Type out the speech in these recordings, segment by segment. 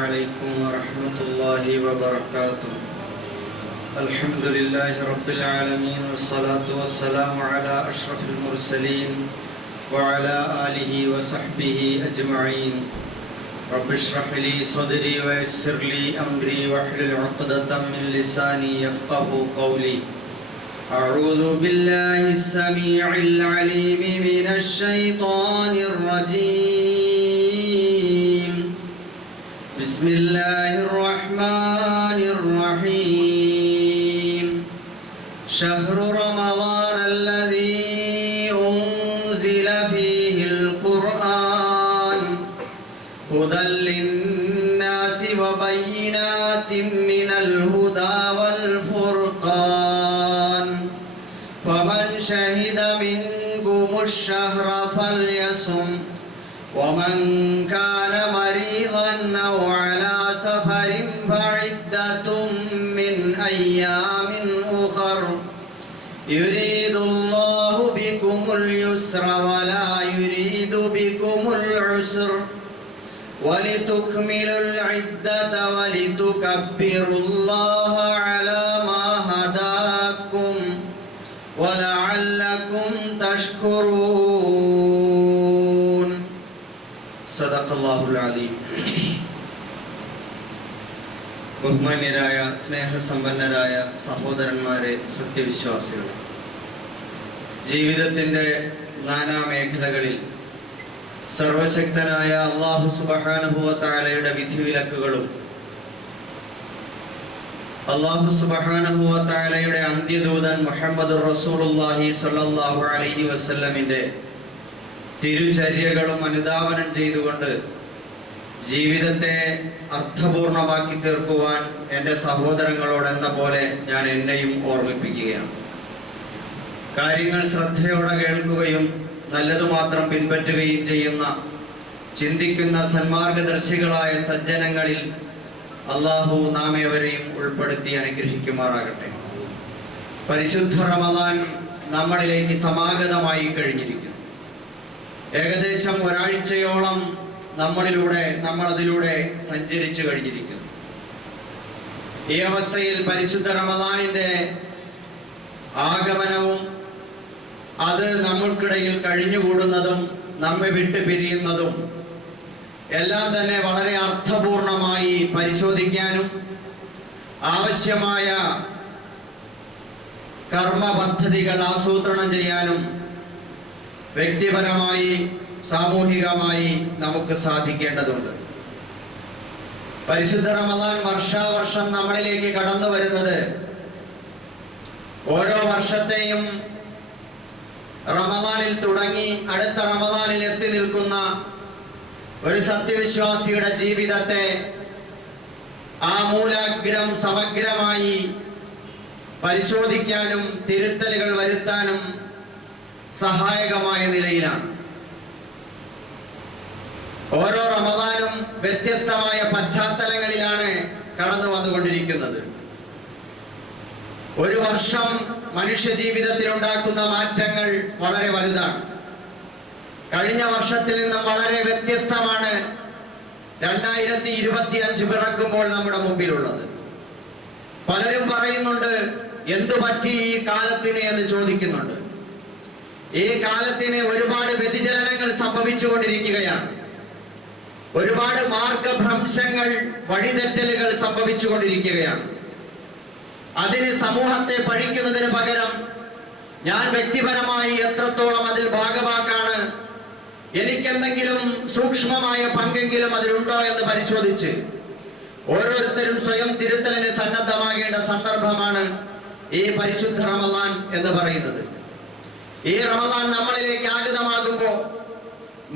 عليكم ورحمة الله وبركاته. الحمد لله رب العالمين والصلاة والسلام على أشرف المرسلين وعلى آله وصحبه أجمعين. رب اشرح لي صدري ويسر لي أمري واحلل عقدة من لساني يفقه قولي. أعوذ بالله السميع العليم من الشيطان الرجيم. بسم الله الرحمن الرحيم. شهر رمضان الذي أنزل فيه القرآن هدى للناس وبينات من الهدى والفرقان فمن شهد منكم الشهر فليصم ومن كان مريضا أو على سفر فعدة من أيام أخر يريد الله بكم اليسر ولا يريد بكم العسر ولتكملوا العدة ولتكبروا الله على ما هداكم ولعلكم تشكرون. صدق الله العظيم. ബഹുമാന്യരായ സ്നേഹസമ്പന്നരായ സഹോദരന്മാരെ, സത്യവിശ്വാസികൾ, ജീവിതത്തിൻ്റെ നാനാമേഖലകളിൽ സർവശക്തനായ അല്ലാഹു സുബ്ഹാനഹു വ തആലയുടെ വിധിവിലക്കുകളും അല്ലാഹു സുബ്ഹാനഹു വ തആലയുടെ അന്ത്യദൂതൻ മുഹമ്മദുർ റസൂലുള്ളാഹി സ്വല്ലല്ലാഹു അലൈഹി വസല്ലമിന്റെ തിരുചര്യകളും അനുധാവനം ചെയ്തുകൊണ്ട് ജീവിതത്തെ അർത്ഥപൂർണമാക്കി തീർക്കുവാൻ എൻ്റെ സഹോദരങ്ങളോടെന്ന പോലെ ഞാൻ എന്നെയും ഓർമ്മിപ്പിക്കുകയാണ്. കാര്യങ്ങൾ ശ്രദ്ധയോടെ കേൾക്കുകയും നല്ലതു മാത്രം പിൻപറ്റുകയും ചെയ്യുന്ന ചിന്തിക്കുന്ന സന്മാർഗദർശികളായ സജ്ജനങ്ങളിൽ അല്ലാഹു നാം ഏവരെയും ഉൾപ്പെടുത്തി അനുഗ്രഹിക്കുമാറാകട്ടെ. പരിശുദ്ധ റമദാൻ നമ്മളിലേക്ക് സമാഗതമായി കഴിഞ്ഞിരിക്കുന്നു. ഏകദേശം ഒരാഴ്ചയോളം നമ്മൾ അതിലൂടെ സഞ്ചരിച്ചു കഴിഞ്ഞിരിക്കുന്നു. ഈ അവസ്ഥയിൽ പരിശുദ്ധ റമദാനിന്റെ ആഗമനവും അത് നമ്മൾക്കിടയിൽ കഴിഞ്ഞുകൂടുന്നതും നമ്മെ വിട്ടു പിരിയുന്നതും എല്ലാം തന്നെ വളരെ അർത്ഥപൂർണമായി പരിശോധിക്കാനും ആവശ്യമായ കർമ്മ പദ്ധതികൾ ആസൂത്രണം ചെയ്യാനും വ്യക്തിപരമായി സാമൂഹികമായി നമുക്ക് സാധിക്കേണ്ടതുണ്ട്. പരിശുദ്ധ റമദാൻ വർഷാവർഷം നമ്മളിലേക്ക് കടന്നു വരുന്നത് ഓരോ വർഷത്തെയും റമദാനിൽ തുടങ്ങി അടുത്ത റമദാനിൽ എത്തി നിൽക്കുന്ന ഒരു സത്യവിശ്വാസിയുടെ ജീവിതത്തെ ആമൂലാഗ്രം സമഗ്രമായി പരിശോധിക്കാനും തിരുത്തലുകൾ വരുത്താനും സഹായകമായ നിലയിലാണ്. ഓരോ റമദാനും വ്യത്യസ്തമായ പശ്ചാത്തലങ്ങളിലാണ് കടന്നു വന്നുകൊണ്ടിരിക്കുന്നത്. ഒരു വർഷം മനുഷ്യ ജീവിതത്തിൽ ഉണ്ടാക്കുന്ന മാറ്റങ്ങൾ വളരെ വലുതാണ്. കഴിഞ്ഞ വർഷത്തിൽ നിന്നും വളരെ വ്യത്യസ്തമാണ് 2025 പിറക്കുമ്പോൾ നമ്മുടെ മുമ്പിലുള്ളത്. പലരും പറയുന്നുണ്ട്, എന്തു പറ്റി ഈ കാലത്തിന് എന്ന് ചോദിക്കുന്നുണ്ട്. ഈ കാലത്തിന് ഒരുപാട് വ്യതിചലനങ്ങൾ സംഭവിച്ചുകൊണ്ടിരിക്കുകയാണ്. ഒരുപാട് മാർഗഭ്രംശങ്ങൾ, വഴിതെറ്റലുകൾ സംഭവിച്ചുകൊണ്ടിരിക്കുകയാണ്. അതിന് സമൂഹത്തെ പഴിക്കുന്നതിന് പകരം ഞാൻ വ്യക്തിപരമായി എത്രത്തോളം അതിൽ ഭാഗമാക്കാണ്, എനിക്കെന്തെങ്കിലും സൂക്ഷ്മമായ പങ്കെങ്കിലും അതിലുണ്ടോ എന്ന് പരിശോധിച്ച് ഓരോരുത്തരും സ്വയം തിരുത്തലിന് സന്നദ്ധമാകേണ്ട സന്ദർഭമാണ് ഈ പരിശുദ്ധ റമദാൻ എന്ന് പറയുന്നത്. ഈ റമദാൻ നമ്മളിലേക്ക് ആഗതമാകുമ്പോൾ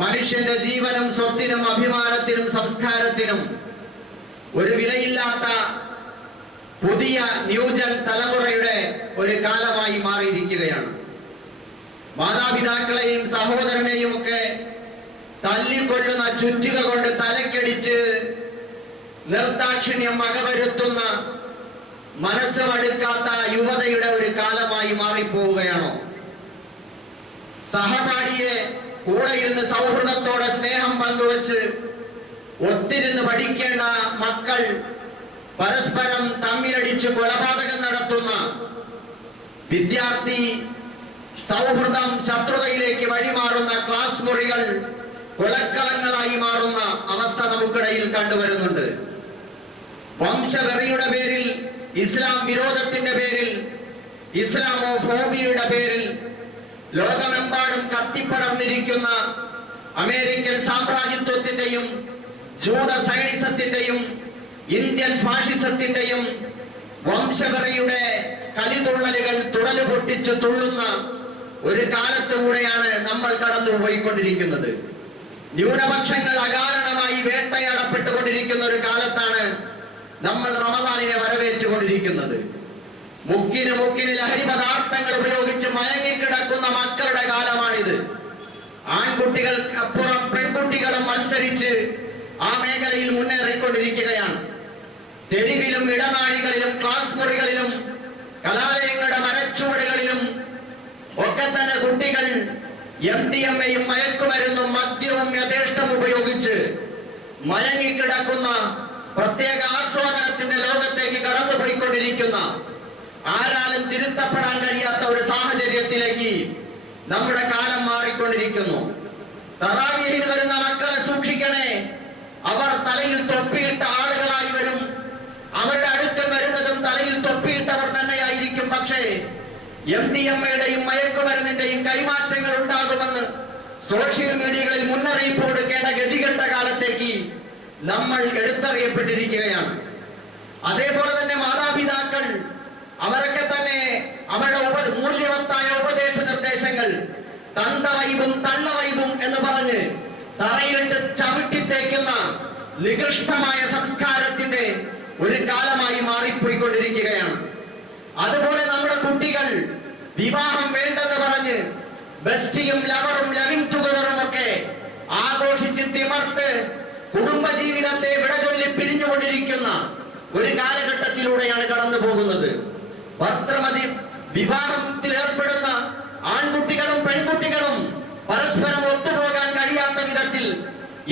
മനുഷ്യന്റെ ജീവനും സ്വത്തിനും അഭിമാനത്തിനും സംസ്കാരത്തിനും ഒരു വിലയില്ലാത്ത പുതിയ ന്യൂജൻ തലമുറയുടെ ഒരു കാലമായി മാറിയിരിക്കുകയാണ്. മാതാപിതാക്കളെയും സഹോദരനെയും ഒക്കെ തല്ലിക്കൊല്ലുന്ന ചുറ്റിക കൊണ്ട് തലക്കടിച്ച് നിർദാക്ഷിണ്യം വകവരുത്തുന്ന മനസ്സ് മടുക്കാത്ത യുവതയുടെ ഒരു കാലമായി മാറിപ്പോവുകയാണോ? സഹപാഠിയെ കൂടെ ഇരുന്ന് സൗഹൃദത്തോടെ സ്നേഹം പങ്കുവച്ച് ഒത്തിരുന്ന് പഠിക്കേണ്ട മക്കൾ പരസ്പരം തമ്മിലടിച്ച് കൊലപാതകം നടത്തുന്ന, വിദ്യാർത്ഥി സൗഹൃദം ശത്രുതയിലേക്ക് വഴിമാറുന്ന, ക്ലാസ് മുറികൾ കൊലക്കളങ്ങളായി മാറുന്ന അവസ്ഥ നമുക്കിടയിൽ കണ്ടുവരുന്നുണ്ട്. വംശവെറിയുടെ പേരിൽ, ഇസ്ലാം വിരോധത്തിന്റെ പേരിൽ, ഇസ്ലാമോഫോബിയയുടെ പേരിൽ ലോകമെമ്പാടും കത്തിപ്പടർന്നിരിക്കുന്ന അമേരിക്കൻ സാമ്രാജ്യത്വത്തിന്റെയും ജൂത സൈനിസത്തിന്റെയും ഇന്ത്യൻ ഫാഷിസത്തിന്റെയും വംശവെറിയുടെ കലിതുള്ളലുകൾ തുടല് പൊട്ടിച്ചു തുള്ളുന്ന ഒരു കാലത്തുകൂടെയാണ് നമ്മൾ കടന്നുപോയിക്കൊണ്ടിരിക്കുന്നത്. ന്യൂനപക്ഷങ്ങൾ അകാരണമായി വേട്ടയാടപ്പെട്ടുകൊണ്ടിരിക്കുന്ന ഒരു കാലത്താണ് നമ്മൾ റമദാനിനെ വരവേറ്റുകൊണ്ടിരിക്കുന്നത്. മുക്കിന് ലഹരി പദാർത്ഥങ്ങൾ ഉപയോഗിച്ച് മയങ്ങിക്കിടക്കുന്ന മക്കളുടെ കാലമാണിത്. ആൺകുട്ടികൾക്കപ്പുറം പെൺകുട്ടികളും മത്സരിച്ച് ആ മേഖലയിൽ മുന്നേറിക്കൊണ്ടിരിക്കുകയാണ്. തെരുവിലും ഇടനാഴികളിലും ക്ലാസ് മുറികളിലും കലാലയങ്ങളുടെ മരച്ചുവടുകളിലും ഒക്കെ തന്നെ കുട്ടികൾ MDMA-യും മയക്കുമരുന്നും മദ്യവും യഥേഷ്ടം ഉപയോഗിച്ച് മയങ്ങിക്കിടക്കുന്ന, പ്രത്യേക ആസ്വാദനത്തിന്റെ ലോകത്തേക്ക് കടന്നുപോയിക്കൊണ്ടിരിക്കുന്ന, ആരാലും തിരുത്തപ്പെടാൻ കഴിയാത്ത ഒരു സാഹചര്യത്തിലേക്ക് നമ്മുടെ കാലം മാറിക്കൊണ്ടിരിക്കുന്നു. തറാവീഹിന് വരുന്ന മക്കളെ സൂക്ഷിക്കണേ. അവർ തലയിൽ തൊപ്പിയിട്ട ആളുകളായി വരും. അവരുടെ അടുക്കൽ വരുന്നതും തലയിൽ തൊപ്പിയിട്ടവർ തന്നെയായിരിക്കും. പക്ഷേ MDMA-യുടെയും മയക്കുമരുന്നിന്റെയും കൈമാറ്റങ്ങൾ ഉണ്ടാകുമെന്ന് സോഷ്യൽ മീഡിയകളിൽ മുന്നറിയിപ്പ് കൊടുക്കേണ്ട ഗതികെട്ട കാലത്തേക്ക് നമ്മൾ എടുത്തറിയപ്പെട്ടിരിക്കുകയാണ്. അതേപോലെ തന്നെ മാതാപിതാക്കൾ അവരൊക്കെ തന്നെ അവരുടെ മൂല്യവത്തായ ഉപദേശ നിർദ്ദേശങ്ങൾ തന്തവൈബും തള്ളവൈബും എന്ന് പറഞ്ഞ് തറയിലിട്ട് ചവിട്ടിത്തേക്കുന്ന നികൃഷ്ടമായ സംസ്കാരത്തിന്റെ ഒരു കാലമായി മാറിപ്പോയിക്കൊണ്ടിരിക്കുകയാണ്. അതുപോലെ നമ്മുടെ കുട്ടികൾ വിവാഹം വേണ്ടെന്ന് പറഞ്ഞ് ബെസ്റ്റിയും ലവറും ലവിംഗ് ടുഗദറും ഒക്കെ ആഘോഷിച്ച് തിമർത്ത് കുടുംബജീവിതത്തെ വിടചൊല്ലി പിരിഞ്ഞുകൊണ്ടിരിക്കുന്ന ഒരു കാലഘട്ടത്തിലൂടെയാണ് കടന്നു പോകുന്നത്. ഭർത്തൃമതി വിവാഹത്തിൽ ഏർപ്പെടുന്ന ആൺകുട്ടികളും പെൺകുട്ടികളും പരസ്പരം ഒത്തുപോകാൻ കഴിയാത്ത വിധത്തിൽ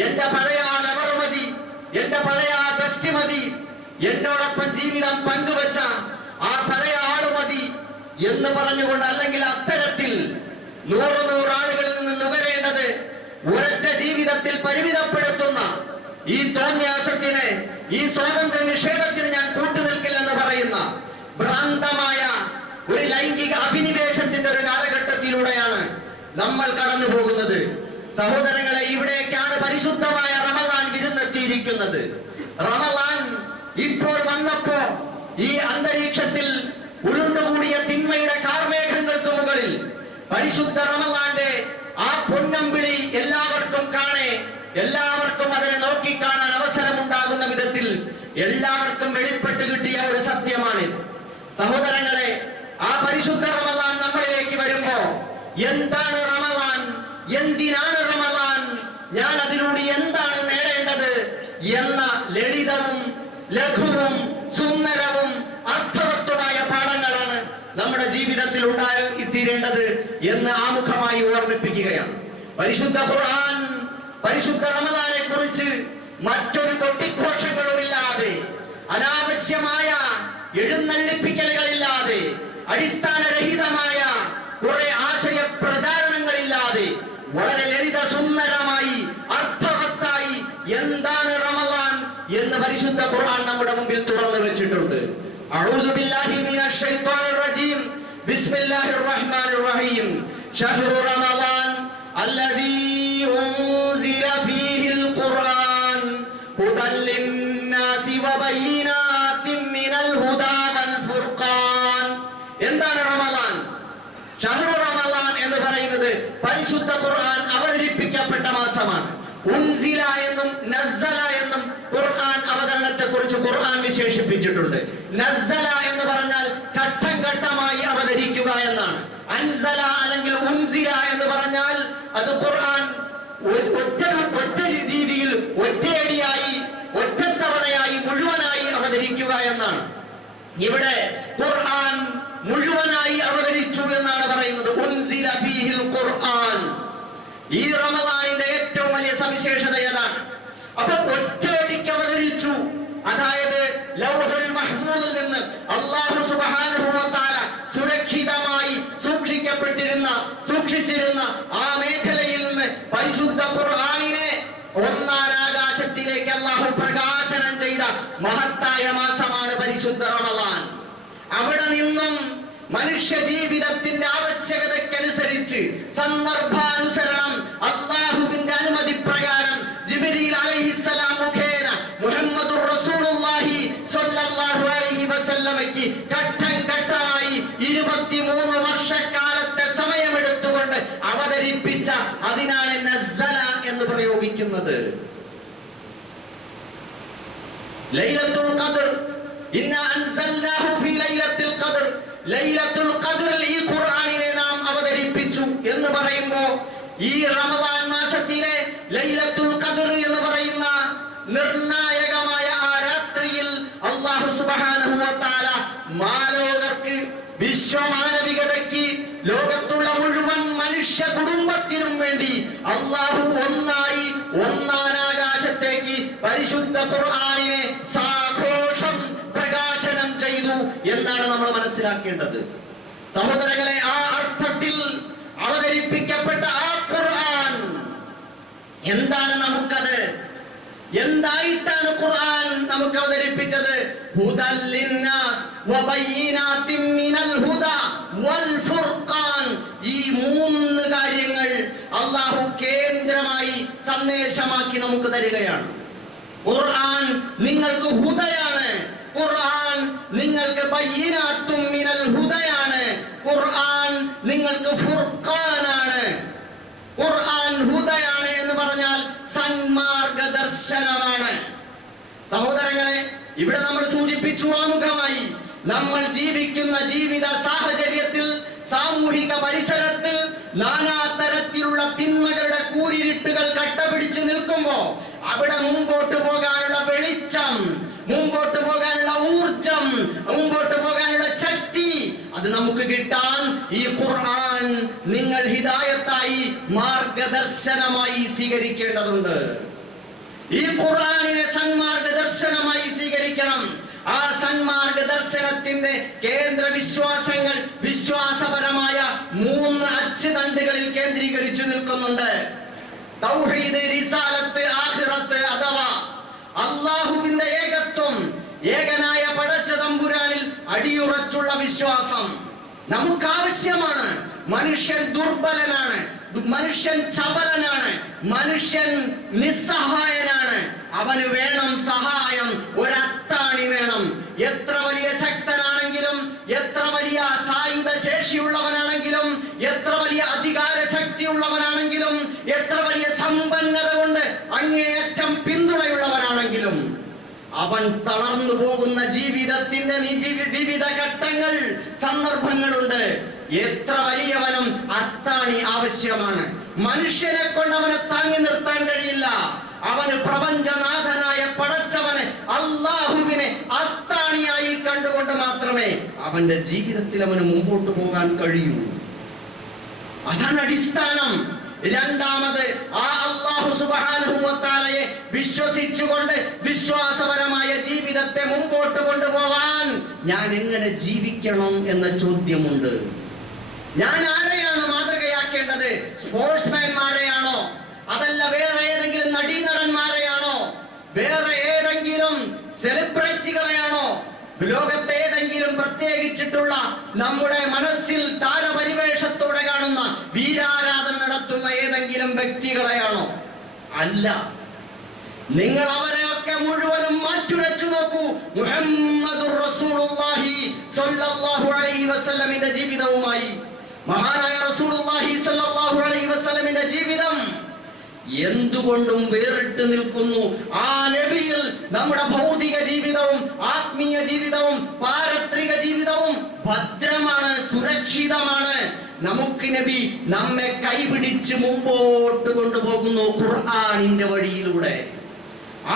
എന്റെ പഴയ ലവർ മതി, എന്റെ പഴയ ബെസ്റ്റ് മതി, എന്നോടൊപ്പം ജീവിതം പങ്കുവെച്ച ആ പഴയ ആള് മതി എന്ന് പറഞ്ഞുകൊണ്ട്, അല്ലെങ്കിൽ അത്തരത്തിൽ 100 ആളുകളിൽ നിന്ന് നുകരേണ്ടത് ഒരൊറ്റ ജീവിതത്തിൽ പരിമിതപ്പെടുത്തുന്ന ഈ തോന്യാസത്തിന്, ഈ സ്വാതന്ത്ര്യ നിഷേധത്തിന് ഞാൻ കൂട്ടുനിൽക്കില്ലെന്ന് പറയുന്ന ഭ്രാന്തമായ ഒരു ലൈംഗിക അഭിനിവേശത്തിന്റെ ഒരു കാലഘട്ടത്തിലൂടെയാണ് നമ്മൾ കടന്നു പോകുന്നത്. സഹോദരങ്ങളെ, ഇവിടേക്കാണ് പരിശുദ്ധമായ റമദാൻ വിരുന്നെത്തിയിരിക്കുന്നത്. റമദാൻ ഇപ്പോൾ വന്നപ്പോ ഈ അന്തരീക്ഷത്തിൽ ഉരുണ്ടുകൂടിയ തിന്മയുടെ കാർമേഘങ്ങൾക്ക് മുകളിൽ പരിശുദ്ധ റമദാന്റെ ആ പൊന്നമ്പിളി എല്ലാവർക്കും കാണേ, എല്ലാവർക്കും അതിനെ നോക്കിക്കാണാൻ അവസരമുണ്ടാകുന്ന വിധത്തിൽ എല്ലാവർക്കും വെളിപ്പെട്ട് കിട്ടിയ ഒരു സത്യമാണിത്. സഹോദരങ്ങളെ, ആ പരിശുദ്ധ റമദാൻ നമ്മളിലേക്ക് വരുമ്പോ എന്താണ് റമദാൻ, എന്തിനാണ് റമദാൻ, ഞാൻ അതിലൂടെ എന്താണ് നേടേണ്ടത് എന്ന ലളിതവും ലഘുവും സുന്ദരവും അർത്ഥവത്വമായ പാഠങ്ങളാണ് നമ്മുടെ ജീവിതത്തിൽ ഉണ്ടായിത്തീരേണ്ടത് എന്ന് ആമുഖമായി ഓർമ്മിപ്പിക്കുകയാണ്. പരിശുദ്ധ ഖുർആൻ പരിശുദ്ധ റമദാനെ കുറിച്ച് മറ്റൊരു കൊട്ടിഘോഷങ്ങളുമില്ലാതെ, അനാവശ്യമായ എഴുന്നള്ളിപ്പിക്കലുകളില്ലാതെ, അടിസ്ഥാനരഹിതമായ കുറെ ആശയ പ്രചാരണങ്ങളില്ലാതെ വളരെ ലളിത സുന്ദരമായി അർത്ഥവത്തായി എന്താണ് റമദാൻ എന്ന് പരിശുദ്ധ ഖുർആൻ നമ്മുടെ മുമ്പിൽ തുറന്നു വെച്ചിട്ടുണ്ട്. അഊദു ബില്ലാഹി മിനശ് ശൈത്വാനിർ റജീം. ബിസ്മില്ലാഹിർ റഹ്മാനിർ റഹീം. ശഹ്റു റമദാൻ അല്ലദീ ഉൻസില ഫീഹിൽ ഖുർആൻ ഹുദൽ ലിന്നാസി വബയ്യിനാതിൻ മിനൽ ഹുദാ വൽ ഫുർഖാൻ. എന്താണ് റമദാൻ? ശഹ്റു റമദാൻ എന്ന് പറയുന്നത് പരിശുദ്ധ ഖുർആൻ അവതരിപ്പിക്കപ്പെട്ട മാസമാണ്. ഉൻസില എന്നും നസ്സല എന്നും ഖുർആൻ അവതരണത്തെ കുറിച്ച് ഖുർആൻ വിശേഷിപ്പിച്ചിട്ടുണ്ട്. നസ്സല എന്ന് പറഞ്ഞാൽ ഘട്ടം ഘട്ടമായി അവതരിക്കുക എന്നാണ്. അൻസല അല്ലെങ്കിൽ ഉൻസില എന്ന് പറഞ്ഞാൽ അത് ഖുർആൻ ഒറ്റ രീതിയിൽ, ഒറ്റയടിയായി, ഒറ്റത്തവണയായി, മുഴുവനായി അവതരിക്കുക എന്നാണ്. ഇവിടെ ഖുർആൻ മുഴുവനായി അവതരിച്ചു എന്നാണ് പറയുന്നത്. ഉൻസില ഫീഹിൽ ഖുർആൻ. ഈ റമദാനിന്റെ ഏറ്റവും വലിയ സവിശേഷത ഏതാണ്? അപ്പൊ ഒറ്റയടിക്ക് അവതരിച്ചു പരിശുദ്ധ റമദാൻ. അവിടെ നിന്നും മനുഷ്യ ജീവിതത്തിന്റെ ആവശ്യകതയ്ക്കനുസരിച്ച് സന്ദർഭാനുസരണം അല്ലാഹുവിന്റെ അനുമതി പ്രകാരം ജിബ്രീൽ അലൈഹിസ്സലാം മുഖേന മുഹമ്മദുർ റസൂലുള്ളാഹി സ്വല്ലല്ലാഹു അലൈഹി വസല്ലമയ്ക്ക് ഘട്ടം ഘട്ടമായി 23 വർഷക്കാലത്തെ സമയമെടുത്തുകൊണ്ട് അവതരിപ്പിച്ച, അതിനാണ് നസ്സല എന്ന് പ്രയോഗിക്കുന്നത്. ലൈലത്തുൽ ഖദ്ർ, ഇന്നാ അൻസൽനാഹു ഫീ ലൈലത്തുൽ ഖദ്ർ, ലൈലത്തുൽ ഖദ്റിൽ ഈ ഖുർആനിനെ നാം അവതരിപ്പിച്ചു എന്ന് പറയുമ്പോൾ ഈ റമദാൻ മാസത്തിലെ ലൈലത്തുൽ ഖദ്ർ എന്ന് പറയുന്ന നിർണായകമായ ആ രാത്രിയിൽ അല്ലാഹു സുബ്ഹാനഹു വ തആല മാലോകർക്ക്, വിശ്വമാനവികതയ്ക്ക്, ലോകത്തുള്ള മുഴുവൻ മനുഷ്യ കുടുംബത്തിനും വേണ്ടി അല്ലാഹു ഒന്നായി ഒന്നാനാകാശത്തേക്ക് പരിശുദ്ധ ഖുർആനിനെ സാഘോഷം പ്രകാശനം ചെയ്തു എന്നാണ് നമ്മൾ മനസ്സിലാക്കേണ്ടത്. സഹോദരങ്ങളെ, ആ അർത്ഥത്തിൽ അവതരിപ്പിക്കപ്പെട്ട ആ ഖുർആൻ എന്താണ്? നമുക്കത് എന്തായിട്ടാണ് ഖുർആൻ നമുക്ക് അവതരിപ്പിച്ചത്? ഹുദൽ ലിന്നാസ് വബയ്യിനാതിൻ മിനൽ ഹുദാ വൽ ഫുർഖാൻ. ഈ 3 കാര്യങ്ങൾ അല്ലാഹു കേന്ദ്രമായി സന്ദേശമാക്കി നമുക്ക് തരികയാണ്. ഖുർആൻ നിങ്ങൾക്ക് ഹുദയാണ്, ഖുർആൻ നിങ്ങൾക്ക് ബയ്യിനാത്തും മിനൽ ഹുദയാണ്, ഖുർആൻ നിങ്ങൾക്ക് ഫുർഖാനാണ്. ഖുർആൻ ഹുദയാണ് എന്ന് പറഞ്ഞാൽ സന്മാർഗദർശനമാണ്. സഹോദരങ്ങളെ, ഇവിടെ നമ്മൾ സൂചിപ്പിച്ചു ആമുഖമായി, നമ്മൾ ജീവിക്കുന്ന ജീവിത സാഹചര്യത്തിൽ, സാമൂഹിക പരിസരത്തിൽ നാനാതരത്തിലുള്ള തിന്മകളുടെ കൂരിരുട്ടുകൾ കട്ടപിടിച്ച് നിൽക്കുമ്പോ അവിടെ മുമ്പോട്ട് പോകാനുള്ള വെളിച്ചം, മുമ്പോട്ട് പോകാനുള്ള ഊർജം, മുമ്പോട്ട് പോകാനുള്ള ശക്തി അത് നമുക്ക് കിട്ടാൻ ഈ ഖുർആൻ നിങ്ങൾ ഹിദായത്തായി, മാർഗദർശനമായി സ്വീകരിക്കേണ്ടതുണ്ട്. ഈ ഖുർആനിനെ സന്മാർഗദർശനമായി സ്വീകരിക്കണം. ആ സന്മാർഗദർശനത്തിന്റെ കേന്ദ്ര വിശ്വാസങ്ങൾ വിശ്വാസപരമായ 3 അച്ചുതണ്ടുകളിൽ കേന്ദ്രീകരിച്ചു നിൽക്കുന്നുണ്ട്. തൗഹീദ്, റിസാലത്ത്, ആഖിറത്ത്, അഥവാ അല്ലാഹുവിന്റെ ഏകത്വം, ഏകനായ പടച്ച തമ്പുരാനിൽ അടിയുറച്ചുള്ള വിശ്വാസം നമുക്ക് ആവശ്യമാണ്. മനുഷ്യൻ ദുർബലനാണ്, മനുഷ്യൻ ചപലനാണ്, മനുഷ്യൻ നിസ്സഹായനാണ്. അവന് വേണം സഹായം, ഒരത്താണി വേണം. എത്ര വലിയ ശക്തനാണെങ്കിലും, എത്ര വലിയ സായുധ ശേഷിയുള്ളവനാണെങ്കിലും, എത്ര വലിയ അധികാര ശക്തിയുള്ളവനാണെങ്കിലും, എത്ര വലിയ സമ്പന്നത കൊണ്ട് അങ്ങേയറ്റം പിന്തുണയുള്ളവനാണെങ്കിലും, അവൻ തളർന്നു പോകുന്ന ജീവിതത്തിന്റെ വിവിധ ഘട്ടങ്ങൾ, സന്ദർഭങ്ങളുണ്ട്. എത്ര വലിയവനും അത്താണി ആവശ്യമാണ്. മനുഷ്യനെ കൊണ്ട് അവനെ താങ്ങി നിർത്താൻ കഴിയില്ല. അവന് പ്രപഞ്ചനാഥനായ പടച്ചവനെ, അല്ലാഹുവിനെ അത്താണിയായി കണ്ടുകൊണ്ട് മാത്രമേ അവന്റെ ജീവിതത്തിൽ അവന് മുമ്പോട്ട് പോകാൻ കഴിയൂ. അതാണ് അടിസ്ഥാനം. രണ്ടാമത്, ആ അല്ലാഹു സുബ്ഹാനഹു വ തആലയെ വിശ്വസിച്ചുകൊണ്ട് വിശ്വാസപരമായ ജീവിതത്തെ മുമ്പോട്ട് കൊണ്ടുപോകാൻ ഞാൻ എങ്ങനെ ജീവിക്കണം എന്ന ചോദ്യമുണ്ട്. ഞാൻ ആരെയാണ് മാതൃകയാക്കേണ്ടത്? സ്പോർട്സ്മാൻമാരെയാണോ? അതല്ല വേറെ ഏതെങ്കിലും നടീനടന്മാരെയാണോ? വേറെ ഏതെങ്കിലും സെലിബ്രിറ്റികളെയാണോ? ലോകത്തെ ഏതെങ്കിലും പ്രത്യേകിച്ചിട്ടുള്ള നമ്മുടെ മനസ്സിൽ താരപരിവേഷത്തോടെ കാണുന്ന, വീരാരാധന നടത്തുന്ന ഏതെങ്കിലും വ്യക്തികളെയാണോ? അല്ല. നിങ്ങൾ അവരെയൊക്കെ മുഴുവനും മാറ്റുരച്ചു നോക്കൂ. മുഹമ്മദുർ റസൂലുള്ളാഹി സ്വല്ലല്ലാഹു അലൈഹി വസല്ലമിന്റെ ജീവിതവുമായി, മഹാനായ റസൂലുള്ളാഹി സ്വല്ലല്ലാഹു അലൈഹി വസല്ലമിന്റെ ജീവിതം എന്തുകൊണ്ടും വേറിട്ട് നിൽക്കുന്നു. ആ നബിയിൽ നമ്മുടെ ഭൗതിക ജീവിതവും ആത്മീയ ജീവിതവും പാരത്രിക ജീവിതവും ഭദ്രമാണ്, സുരക്ഷിതമാണ്. നമുക്ക് നബി നമ്മെ കൈപിടിച്ച് മുമ്പോട്ട് കൊണ്ടുപോകുന്നു ഖുർആനിന്റെ വഴിയിലൂടെ.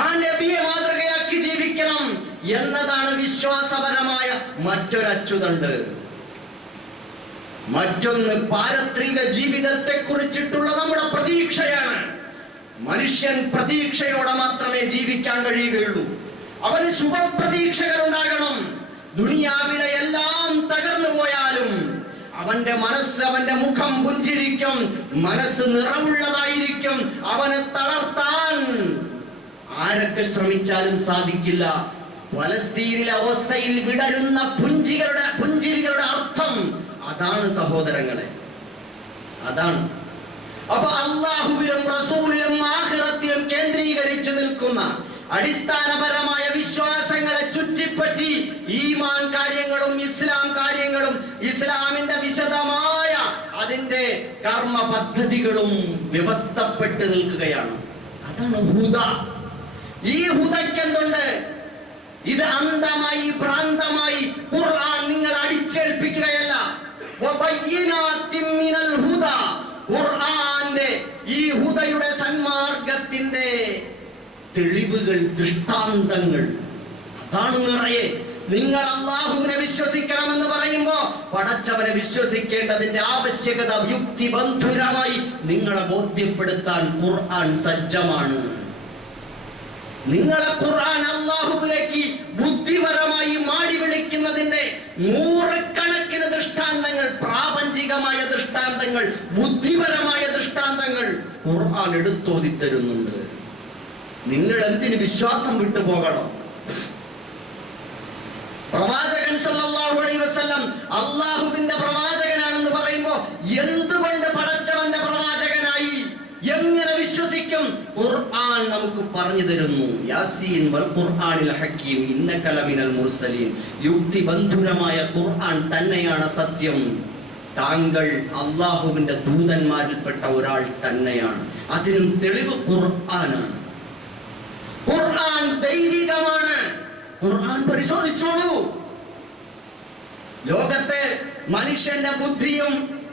ആ നബിയെ മാതൃകയാക്കി ജീവിക്കണം എന്നതാണ് വിശ്വാസപരമായ മറ്റൊരച്ചുതണ്ട്. മറ്റൊന്ന്, പാരത്രിക ജീവിതത്തെ കുറിച്ചിട്ടുള്ള നമ്മുടെ പ്രതീക്ഷയാണ്. മനുഷ്യൻ പ്രതീക്ഷയോടെ മാത്രമേ ജീവിക്കാൻ കഴിയുകയുള്ളൂ. അവന് ശുഭപ്രതീക്ഷകൾ ഉണ്ടാകണം. ദുനിയാവിലെ എല്ലാം തകർന്നു പോയാലും അവന്റെ മനസ്സ്, അവന്റെ മുഖം പുഞ്ചിരിക്കും, മനസ്സ് നിറമുള്ളതായിരിക്കും. അവനെ തളർത്താൻ ആരൊക്കെ ശ്രമിച്ചാലും സാധിക്കില്ല. ഫലസ്തീനിലെ ഒസയിൽ വിടരുന്ന പുഞ്ചിരികളുടെ അർത്ഥം അതാണ് സഹോദരങ്ങളെ, അതാണ്. അപ്പൊ അല്ലാഹുവിലും റസൂലിലും ആഖിറത്തിലും കേന്ദ്രീകരിച്ചു നിൽക്കുന്ന അടിസ്ഥാനപരമായ വിശ്വാസങ്ങളെ ചുറ്റിപ്പറ്റി ഈമാൻ കാര്യങ്ങളും ഇസ്ലാം കാര്യങ്ങളും ഇസ്ലാമിന്റെ വിശദമായ അതിന്റെ കർമ്മ പദ്ധതികളും വ്യവസ്ഥപ്പെട്ട് നിൽക്കുകയാണ്. അതാണ് ഹുദ. ഈ ഹുദയ്ക്ക് എന്തുണ്ട്? ഇത് അന്ധമായി ഭ്രാന്തമായി ഖുർആൻ നിങ്ങൾ അടിച്ചേൽപ്പിക്കുകയല്ല. ഖുർആന്റെ ഈ ഹുദയുടെ സന്മാർഗത്തിന്റെ തെളിവുകൾ, ദൃഷ്ടാന്തങ്ങൾ അതാണ് നിറയെ. നിങ്ങൾ അല്ലാഹുവിനെ വിശ്വസിക്കണമെന്ന് പറയുമ്പോ പടച്ചവനെ വിശ്വസിക്കേണ്ടതിന്റെ ആവശ്യകത യുക്തിബന്ധുരമായി നിങ്ങളെ ബോധ്യപ്പെടുത്താൻ ഖുർആൻ സജ്ജമാണ്. നിങ്ങളെ ഖുർആൻ അല്ലാഹുവിലേക്ക് ബുദ്ധിപരമായി മാടി വിളിക്കുന്നതിന്റെ നൂറുകണക്കിന് ദൃഷ്ടാന്തങ്ങൾ, പ്രാപഞ്ചികമായ ദൃഷ്ടാന്തങ്ങൾ, ബുദ്ധിപരമായ ദൃഷ്ടാന്തങ്ങൾ ഖുർആൻ എടുത്തോതി തരുന്നുണ്ട്. നിങ്ങൾ എന്തിന് വിശ്വാസം വിട്ടുപോകണം? പ്രവാചകൻ സല്ലല്ലാഹു അലൈഹി വസല്ലം അല്ലാഹുവിന്റെ പ്രവാചകനാണെന്ന് പറയുമ്പോ എന്തുകൊണ്ട് പടച്ചവന്റെ പ്രവാചകനായി എങ്ങനെ വിശ്വസിക്കും? ഖുർആൻ നമുക്ക് പറഞ്ഞു തരുന്നു. യാസീൻ വൽ ഖുർആനിൽ ഹക്കീം ഇന്നക ലമിനൽ മുർസലീൻ. യുക്തിബന്ധുരമായ ഖുർആൻ തന്നെയാണ് സത്യം. താങ്കൾ അല്ലാഹുവിന്റെ ദൂതന്മാരിൽപ്പെട്ട ഒരാൾ തന്നെയാണ്. അതിനും തെളിവ് ഖുർആനാണ്. ഖുർആൻ ദൈവികമാണ്. ഖുർആൻ പരിശോധിച്ചോളൂ. ലോകത്തെ മനുഷ്യന്റെ ബുദ്ധിയും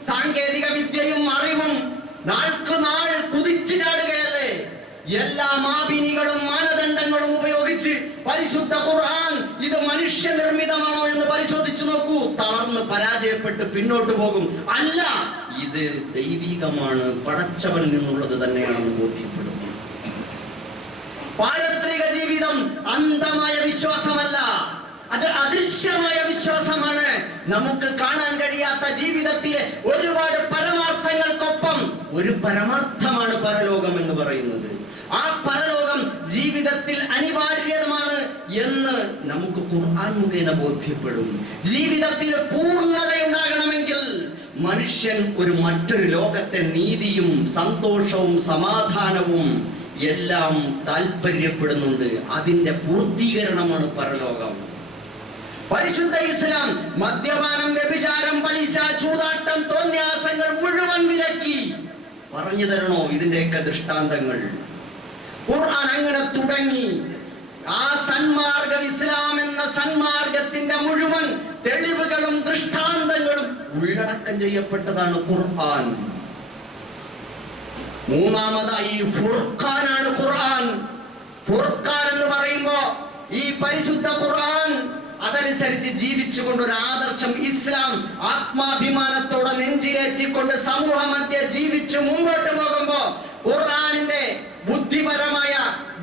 സാങ്കേതിക വിദ്യയും അറിവും നാൾക്ക് നാൾ കുതിച്ചു ചാടുകയല്ലേ. എല്ലാ മാപിനികളും മാനദണ്ഡങ്ങളും ഉപയോഗിച്ച് പരിശുദ്ധ ഖുർആൻ ഇത് മനുഷ്യ നിർമ്മിതമാണോ എന്ന് പരിശോധിച്ചു നോക്കൂ. തളർന്ന് പരാജയപ്പെട്ട് പിന്നോട്ട് പോകും. അല്ല, ഇത് ദൈവികമാണ്, പടച്ചവനിൽ നിന്നുള്ളത് തന്നെയാണെന്ന് ബോധ്യപ്പെടും. പാരത്രിക ജീവിതം അന്ധമായ വിശ്വാസമല്ല, അത് അദൃശ്യമായ വിശ്വാസമാണ്. നമുക്ക് കാണാൻ കഴിയാത്ത ജീവിതത്തിലെ ഒരുപാട് പരമാർത്ഥങ്ങൾക്കൊപ്പം ഒരു പരമാർത്ഥമാണ് പരലോകം എന്ന് പറയുന്നത്. ആ പരലോകം ജീവിതത്തിൽ അനിവാര്യമാണ് എന്ന് നമുക്ക് ഖുർആൻ മുഖേന ബോധ്യപ്പെടും. ജീവിതത്തിൽ പൂർണ്ണതയുണ്ടാകണമെങ്കിൽ മനുഷ്യൻ മറ്റൊരു ലോകത്തെ നീതിയും സന്തോഷവും സമാധാനവും എല്ലാം താല്പര്യപ്പെടുന്നുണ്ട്. അതിന്റെ പൂർത്തീകരണമാണ് പരലോകം. പരിശുദ്ധ ഇസ്ലാം മദ്യപാനം, വ്യഭിചാരം, പലിശ, ചൂതാട്ടം, തോന്യാസങ്ങൾ മുഴുവൻ വിലക്കി. പറഞ്ഞു തരണോ ഇതിന്റെയൊക്കെ ദൃഷ്ടാന്തങ്ങൾ? ഖുർആൻ അങ്ങനെ തുടങ്ങി. ആ സന്മാർഗം, ഇസ്ലാം എന്ന സന്മാർഗത്തിന്റെ മുഴുവൻ തെളിവുകളും ദൃഷ്ടാന്തങ്ങളും ഉള്ളടക്കം ചെയ്യപ്പെട്ടതാണ് ഖുർആൻ. മൂന്നാമതായി ഫുർഖാനാണ് ഖുർആൻ. ഫുർഖാൻ എന്ന് പറയുമ്പോ ഈ പരിശുദ്ധ ഖുർആൻ അതനുസരിച്ച് ജീവിച്ചുകൊണ്ട് ഒരു ആദർശം ഇസ്ലാം ആത്മാഭിമാനത്തോടെ നെഞ്ചിലേറ്റിക്കൊണ്ട് സമൂഹ മധ്യ ജീവിച്ചു മുമ്പോട്ട് പോകുമ്പോ ഖുർആനിന്റെ ബുദ്ധിപരമായ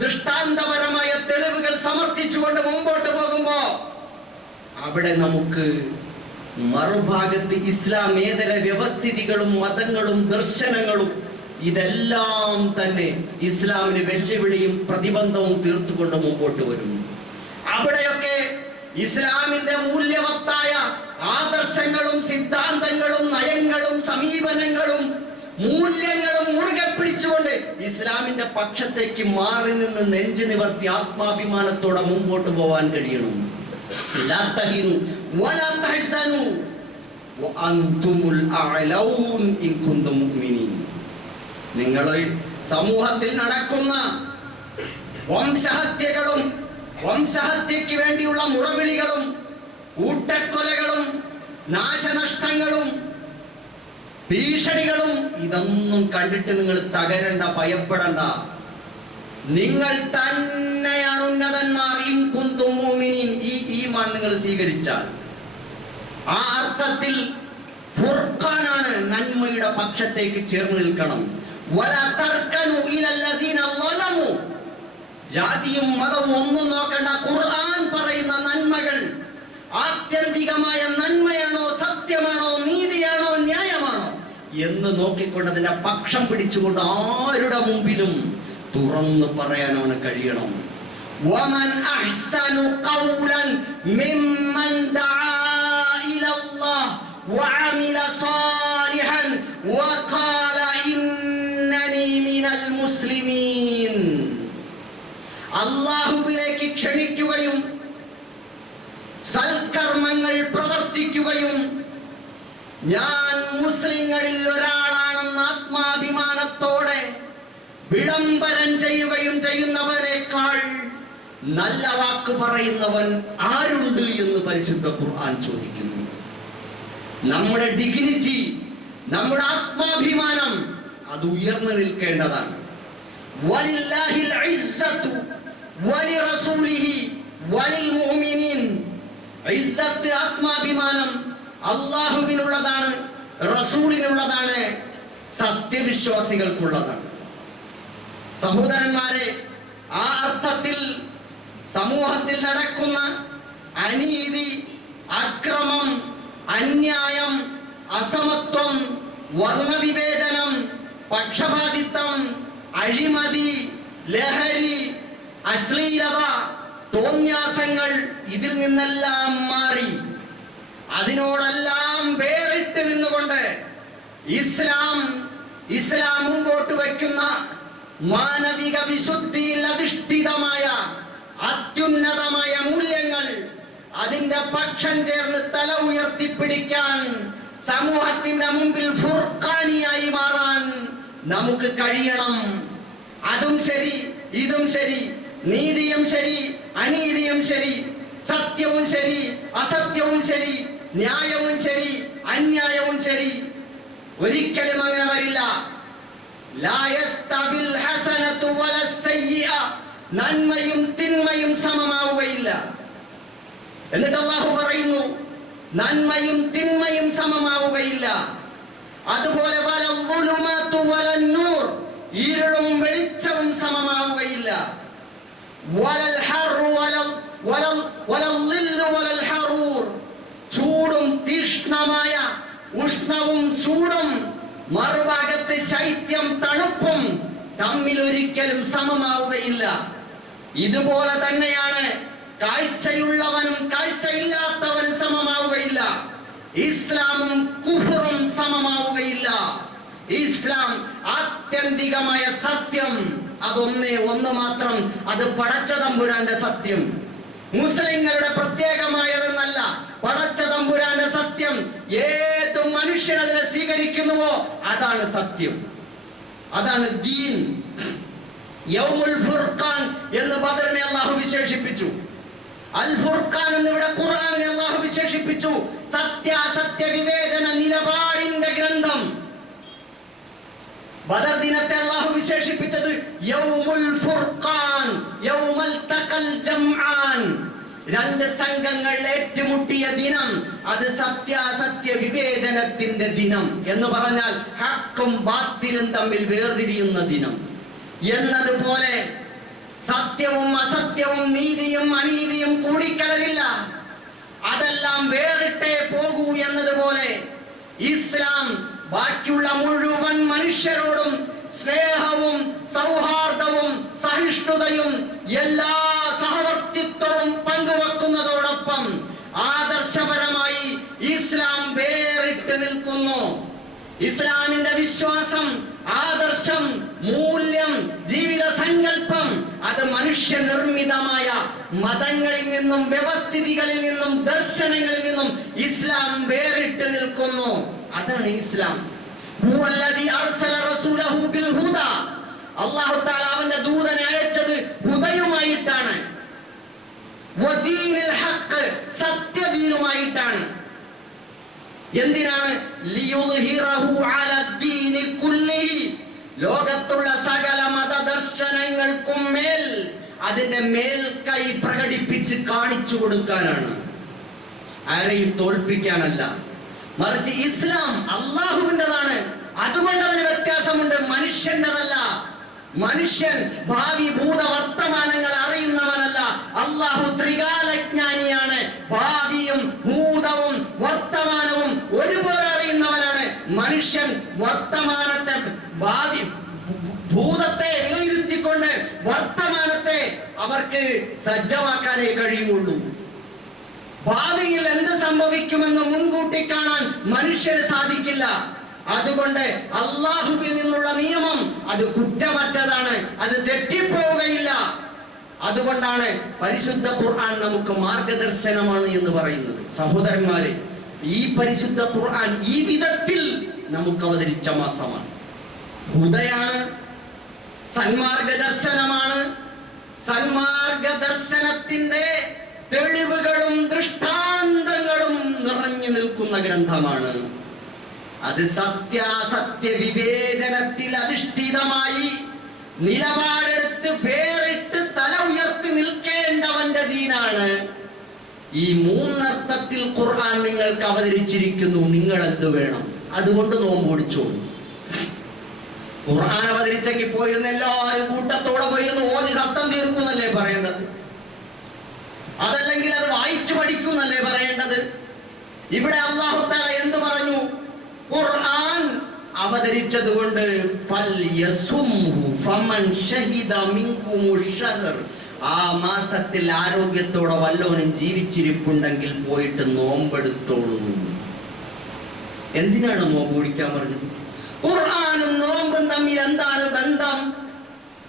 ദൃഷ്ടാന്തപരമായ തെളിവുകൾ സമർത്ഥിച്ചുകൊണ്ട് മുമ്പോട്ട് പോകുമ്പോ അവിടെ നമുക്ക് മറുഭാഗത്ത് ഇസ്ലാമേതര വ്യവസ്ഥിതികളും മതങ്ങളും ദർശനങ്ങളും ഇതെല്ലാം തന്നെ ഇസ്ലാമിന് വെല്ലുവിളിയും പ്രതിബന്ധവും തീർത്തുകൊണ്ട് മുമ്പോട്ട് വരും. അവിടെയൊക്കെ ഇസ്ലാമിന്റെ മൂല്യവത്തായ ആദർശങ്ങളും സിദ്ധാന്തങ്ങളും നയങ്ങളും സമീപനങ്ങളും മൂല്യങ്ങളും മുറുകെ പിടിച്ചുകൊണ്ട് ഇസ്ലാമിന്റെ പക്ഷത്തേക്ക് മാറി നിന്ന് നെഞ്ചു നിവർത്തി ആത്മാഭിമാനത്തോടെ മുമ്പോട്ട് പോവാൻ കഴിയണം. ലാ തഹിനു വലാ തഹ്സനു വഅൻതുമുൽ അഅലൗൻ ഇൻ കുന്തും മുഅ്മിനീൻ. നിങ്ങൾ സമൂഹത്തിൽ നടക്കുന്ന വംശഹത്യകളും വംശഹത്യക്ക് വേണ്ടിയുള്ള മുറവിളികളും കൂട്ടക്കൊലകളും നാശനഷ്ടങ്ങളും ഭീഷണികളും ഇതൊന്നും കണ്ടിട്ട് നിങ്ങൾ തകരണ്ട, ഭയപ്പെടണ്ട. നിങ്ങൾ തന്നെയാണ് ഉന്നതന്മാർ. ഇൻ കുന്തും മുഅ്മിനീൻ. ഈ ഈമാൻ നിങ്ങൾ സ്വീകരിച്ചാൽ ആ അർത്ഥത്തിൽ ഫുർഖാനാണ്, നന്മയുടെ പക്ഷത്തേക്ക് ചേർന്ന് നിൽക്കണം. വലാ തർകനു ഇലല്ലദീന ളലമു. ജാതിയും മതവും ഒന്നും നോക്കണ്ട. ഖുർആൻ പറയുന്ന നന്മകൾ ആത്യന്തികമായ നന്മയാണോ, സത്യമാണോ, നീതിയാണോ, ന്യായമാണോ എന്ന് നോക്കിക്കൊണ്ട് അതിന്റെ പക്ഷം പിടിച്ചുകൊണ്ട് ആരുടെ മുമ്പിലും തുറന്നു പറയാനാണ് കഴിയണം. വമൻ അഹ്സനു ഖൗലൻ മിമ്മൻ ദആ ഇലല്ലാഹ് വഅമില സാലിഹൻ വഖാല ഇന്നനി മിനൽ മുസ്ലിമീൻ. അല്ലാഹുവിലേക്ക് ക്ഷണിക്കുകയും സൽക്കർമ്മങ്ങൾ പ്രവർത്തിക്കുകയും ഞാൻ മുസ്ലിങ്ങളിൽ ഒരാളാണെന്ന് ആത്മാഭിമാനത്തോടെ വിളംബരം ചെയ്യുകയും ചെയ്യുന്നവനേക്കാൾ നല്ല വാക്ക് പറയുന്നവൻ ആരുണ്ട് എന്ന് പരിശുദ്ധ ഖുർആൻ ചോദിക്കുന്നു. നമ്മുടെ ഡിഗ്നിറ്റി, നമ്മുടെ ആത്മാഭിമാനം അത് ഉയർന്നു നിൽക്കേണ്ടതാണ്. വലില്ലാഹിൽ ഇസ്സത്തു വലിറസൂലിഹി വലിൽ മുഅ്മിനീൻ. ഇസ്സത്ത്, ആത്മാഭിമാനം അല്ലാഹുവിനുള്ളതാണ്, റസൂലിനുള്ളതാണ്, സത്യവിശ്വാസികൾക്കുള്ളതാണ്. സഹോദരന്മാരെ, ആ അർത്ഥത്തിൽ സമൂഹത്തിൽ നടക്കുന്ന അനീതി, അക്രമം, അന്യായം, അസമത്വം, വർണ്ണവിവേചനം, പക്ഷപാതിത്വം, അഴിമതി, ലഹരി, അശ്ലീലത, തോന്യാസങ്ങൾ, ഇതിൽ നിന്നെല്ലാം മാറി അതിനോടെല്ലാം വേറിട്ട് നിന്നുകൊണ്ട് ഇസ്ലാം മുമ്പോട്ട് വയ്ക്കുന്ന മാനവിക വിശുദ്ധിയിൽ അധിഷ്ഠിതമായ അത്യുന്നതമായ മൂല്യങ്ങൾ, അതിന്റെ പക്ഷം ചേർന്ന് തല ഉയർത്തിപ്പിടിക്കാൻ, സമൂഹത്തിന്റെ മുമ്പിൽ ഫുർഖാനിയായി മാറാൻ നമുക്ക് കഴിയണം. അതും ശരി, ഇതും ശരി, നീതിയും ശരി, അനീതിയും ശരി, സത്യവും ശരി, അസത്യവും ശരി, ന്യായവും ശരി, അന്യായവും ശരി. ഒരിക്കലും അങ്ങനെ വരില്ല. ലാ യസ്തവിൽ ഹസനതു വലസ്സയ്യിഅ. നന്മയും തിന്മയും സമമാവുകയില്ല. എന്നിട്ട് അല്ലാഹു പറയുന്നു, നന്മയും തിന്മയും സമമാവുകയില്ല. അതുപോലെ വലദ്ദുലുമാതു വലന്നൂർ. ഇരുളും വെളിച്ചവും സമമാവുകയില്ല. വലൽ ഹർറു വലൽ ഹറൂർ. ചൂടും തീഷ്ണമായ ഉഷ്ണവും ചൂടും, മറുഭാഗത്ത് ശൈത്യം തണുപ്പും തമ്മിൽ ഒരിക്കലും സമമാവുകയില്ല. ഇതുപോലെ തന്നെയാണ് കാഴ്ചയുള്ളവനും കാഴ്ചയില്ലാത്തവനും സമമാവുകയില്ല. ഇസ്ലാമും കുഫറും സമമാവുകയില്ല. ഇസ്ലാം ആത്യന്തികമായ സത്യം ഒന്ന് മാത്രം, അത് പടച്ച തമ്പുരാന്റെ സത്യം. മുസ്ലിങ്ങളുടെ പ്രത്യേകമായതെന്നല്ല, പടച്ച തമ്പുരാന്റെ സത്യം. ഏത് മനുഷ്യൻ അതിനെ സ്വീകരിക്കുന്നുവോ അതാണ് സത്യം, അതാണ് ദീൻ. യൗമുൽ ഫുർഖാൻ എന്ന് ബദറിനെ അല്ലാഹു വിശേഷിപ്പിച്ചു. അൽ ഫുർഖാൻ എന്ന് ഇവിടെ ഖുർആനിനെ അല്ലാഹു വിശേഷിപ്പിച്ചു. സത്യാസത്യ വിവേചന നിലപാടിന്റെ ഗ്രന്ഥം. ബദർ ദിനത്തെ അല്ലാഹു വിശേഷിപ്പിച്ചത് യൗമുൽ ഫുർഖാൻ, യൗമൽ തഖൽ ജംആൻ. രണ്ട് സംഘങ്ങൾ ഏറ്റുമുട്ടിയ ദിനം, അത് സത്യാസത്യ വിവേചനത്തിന്റെ ദിനം എന്ന് പറഞ്ഞാൽ ഹക്കും ബാത്തിലും തമ്മിൽ വേർതിരിയുന്ന ദിനം എന്നതുപോലെ സത്യവും അസത്യവും നീതിയും അനീതിയും കൂടിക്കലരില്ല, അതെല്ലാം വേറിട്ടേ പോകൂ എന്നതുപോലെ ഇസ്ലാം ബാക്കിയുള്ള മുഴുവൻ മനുഷ്യരോടും സ്നേഹവും സൗഹാർദ്ദവും സഹിഷ്ണുതയും എല്ലാ സഹവർത്തിത്വവും പങ്കുവെക്കുന്നതോടൊപ്പം ആദർശപരമായി ഇസ്ലാം വേറിട്ട് നിൽക്കുന്നു. ഇസ്ലാമിന്റെ വിശ്വാസം, ആദർശം, മൂല്യം, ജീവിത സങ്കല്പം അത് മനുഷ്യനിർമ്മിതമായ മതങ്ങളിൽ നിന്നും വ്യവസ്ഥിതികളിൽ നിന്നും ദർശനങ്ങളിൽ നിന്നും ഇസ്ലാം വേറിട്ട് നിൽക്കുന്നു. അതാണ് ഇസ്ലാം. ഹുവല്ലദീ അർസല റസൂലഹു ബിൽ ഹുദാ. അല്ലാഹു തആല അവന്റെ ദൂതനെ അയച്ചത് ഹുദയുമായിട്ടാണ്, വദീനിൽ ഹഖ്, സത്യദീനുമായിട്ടാണ്. എന്തിനാണ്? ലിയുദ്ഹിറഹു അലദ്ദീനി കുല്ലിഹി. ലോകത്തുള്ള സകല മതദർശനങ്ങൾക്കും മേൽ അതിന്റെ മേൽക്കൈ പ്രകടിപ്പിച്ച് കാണിച്ചു കൊടുക്കാനാണ്, ആരെയും തോൽപ്പിക്കാനല്ല. മറിച്ച് ഇസ്ലാം അള്ളാഹുവിൻ്റെതാണ്, അതുകൊണ്ട് അതിന് വ്യത്യാസമുണ്ട്, മനുഷ്യൻ്റെതല്ല. മനുഷ്യൻ ഭാവി ഭൂത വർത്തമാനങ്ങൾ അറിയുന്നവനല്ല. അള്ളാഹു ത്രികാലജ്ഞാനിയാണ്. ഭാവിയും ഭൂതവും വർത്തമാനവും ഒരുപോലെ അറിയുന്നവനാണ്. മനുഷ്യൻ വർത്തമാനത്തെ, ഭാവി ഭൂതത്തെ വിലയിരുത്തിക്കൊണ്ട് വർത്തമാനത്തെ അവർക്ക് അവർക്ക് സജ്ജമാക്കാനേ കഴിയുള്ളൂ. ഭാവിയിൽ എന്ത് സംഭവിക്കുമെന്ന് മുൻകൂട്ടി കാണാൻ മനുഷ്യന് സാധിക്കില്ല. അതുകൊണ്ട് അള്ളാഹുവിൽ നിന്നുള്ള നിയമം അത് കുറ്റമറ്റതാണ്, അത് തെറ്റിപ്പോവുകയില്ല. അതുകൊണ്ടാണ് പരിശുദ്ധ ഖുർആൻ നമുക്ക് മാർഗദർശനമാണ് എന്ന് പറയുന്നത്. സഹോദരന്മാരെ, ഈ പരിശുദ്ധ ഖുർആൻ ഈ വിധത്തിൽ നമുക്ക് അവതരിച്ച മാസമാണ്. ഹുദയാണ്, സന്മാർഗദർശനമാണ്. സന്മാർഗദർശനത്തിന്റെ തെളിവുകളും ദൃഷ്ടാന്തങ്ങളും നിറഞ്ഞു നിൽക്കുന്ന ഗ്രന്ഥമാണ്. അത് സത്യാസത്യ വിവേചനത്തിൽ അധിഷ്ഠിതമായി നിലപാടെടുത്ത് പേരിട്ട് തല ഉയർത്തി നിൽക്കേണ്ടവന്റെ ദീനാണ്. ഈ മൂന്നർത്ഥത്തിൽ ഖുർആൻ നിങ്ങൾക്ക് അവതരിച്ചിരിക്കുന്നു. നിങ്ങൾ എന്ത് വേണം? അതുകൊണ്ട് നോമ്പ് പിടിച്ചോളൂ. ഖുർആൻ അവതരിച്ചെങ്കിൽ പോയിരുന്ന എല്ലാവരും കൂട്ടത്തോടെ പോയിരുന്ന് ഓതി അർത്ഥം തീർക്കുന്നല്ലേ പറയേണ്ടത്? അതല്ലെങ്കിൽ അത് വായിച്ചു പഠിക്കുന്നല്ലേ പറയേണ്ടത്? ഇവിടെ അല്ലാഹു തആല എന്ത് പറഞ്ഞു? ഖുർആൻ അവതരിച്ചത് കൊണ്ട് ആ മാസത്തിൽ ആരോഗ്യത്തോടെ വല്ലോനും ജീവിച്ചിരിപ്പുണ്ടെങ്കിൽ പോയിട്ട് നോമ്പെടുത്തോളൂ. എന്തിനാണ് നോമ്പ് പിടിക്കാൻ പറഞ്ഞത്? ഖുർആനും നോമ്പും തമ്മിൽ എന്താണ് ബന്ധം?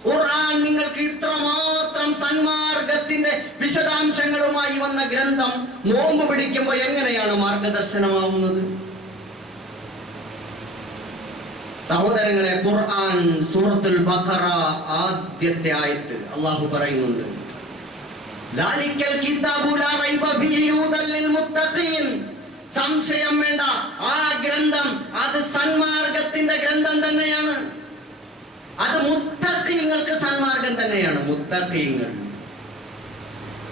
ഖുർആൻ നിങ്ങൾക്ക് ഇത്രമാത്രം സന്മാർഗത്തിന്റെ വിശദാംശങ്ങളുമായി വന്ന ഗ്രന്ഥം നോമ്പ് പിടിക്കുമ്പോൾ എങ്ങനെയാണ് മാർഗദർശനമാവുന്നത്? സഹോദരങ്ങളെ, ഖുർആൻ സൂറത്തുൽ ബഖറ ആദ്യത്തെ ആയത്ത് അല്ലാഹു പറയുന്നുണ്ട്, ദാലിക്കൽ കിതാബു ലാ റൈബ ഫീഹി ഹുദൽ ലിൽ മുത്തഖീൻ. സംശയം വേണ്ട, ആ ഗ്രന്ഥം അത് സന്മാർഗത്തിന്റെ ഗ്രന്ഥം തന്നെയാണ്. അത് മുത്തഖീങ്ങൾക്ക് സന്മാർഗം തന്നെയാണ്.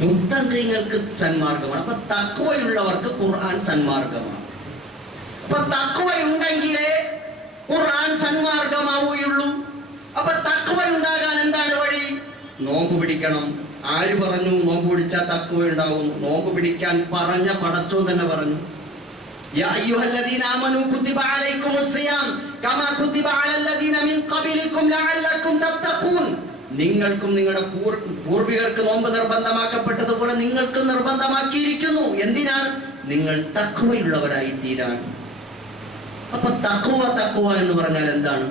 മുത്തഖീങ്ങൾക്ക് സന്മാർഗമാണ്. അപ്പൊ തഖ്വയുള്ളവർക്ക് ഖുർആൻ സന്മാർഗമാണ്. അപ്പൊ തഖ്വയുണ്ടെങ്കിലേ ഖുർആൻ സന്മാർഗമാവുകയുള്ളൂ. അപ്പൊ തഖ്വ ഉണ്ടാകാൻ എന്താണ് വഴി? നോമ്പ് പിടിക്കണം. ആര് പറഞ്ഞു നോമ്പ് പിടിച്ചാൽ തഖ്വ ഉണ്ടാവും? നോമ്പ് പിടിക്കാൻ പറഞ്ഞ പടച്ചോൻ തന്നെ പറഞ്ഞു, യാ അയ്യുഹല്ലദീന ആമനൂ കുതിബ അലൈക്കുമുസ്സിയാം കമാ കുതിബ അലല്ലദീന മിൻ ഖബലികും ലഅല്ലകും തത്തഖൂൻ. നിങ്ങൾക്കും നിങ്ങളുടെ പൂർവികർക്ക് നോമ്പ് നിർബന്ധമാക്കപ്പെട്ടതുപോലെ നിങ്ങൾക്കും നിർബന്ധമാക്കിയിരിക്കുന്നു. എന്തിനാണ്? നിങ്ങൾ തഖ്വയുള്ളവരായി തീരാൻ. അപ്പൊ തഖ്വ എന്ന് പറഞ്ഞാൽ എന്താണ്?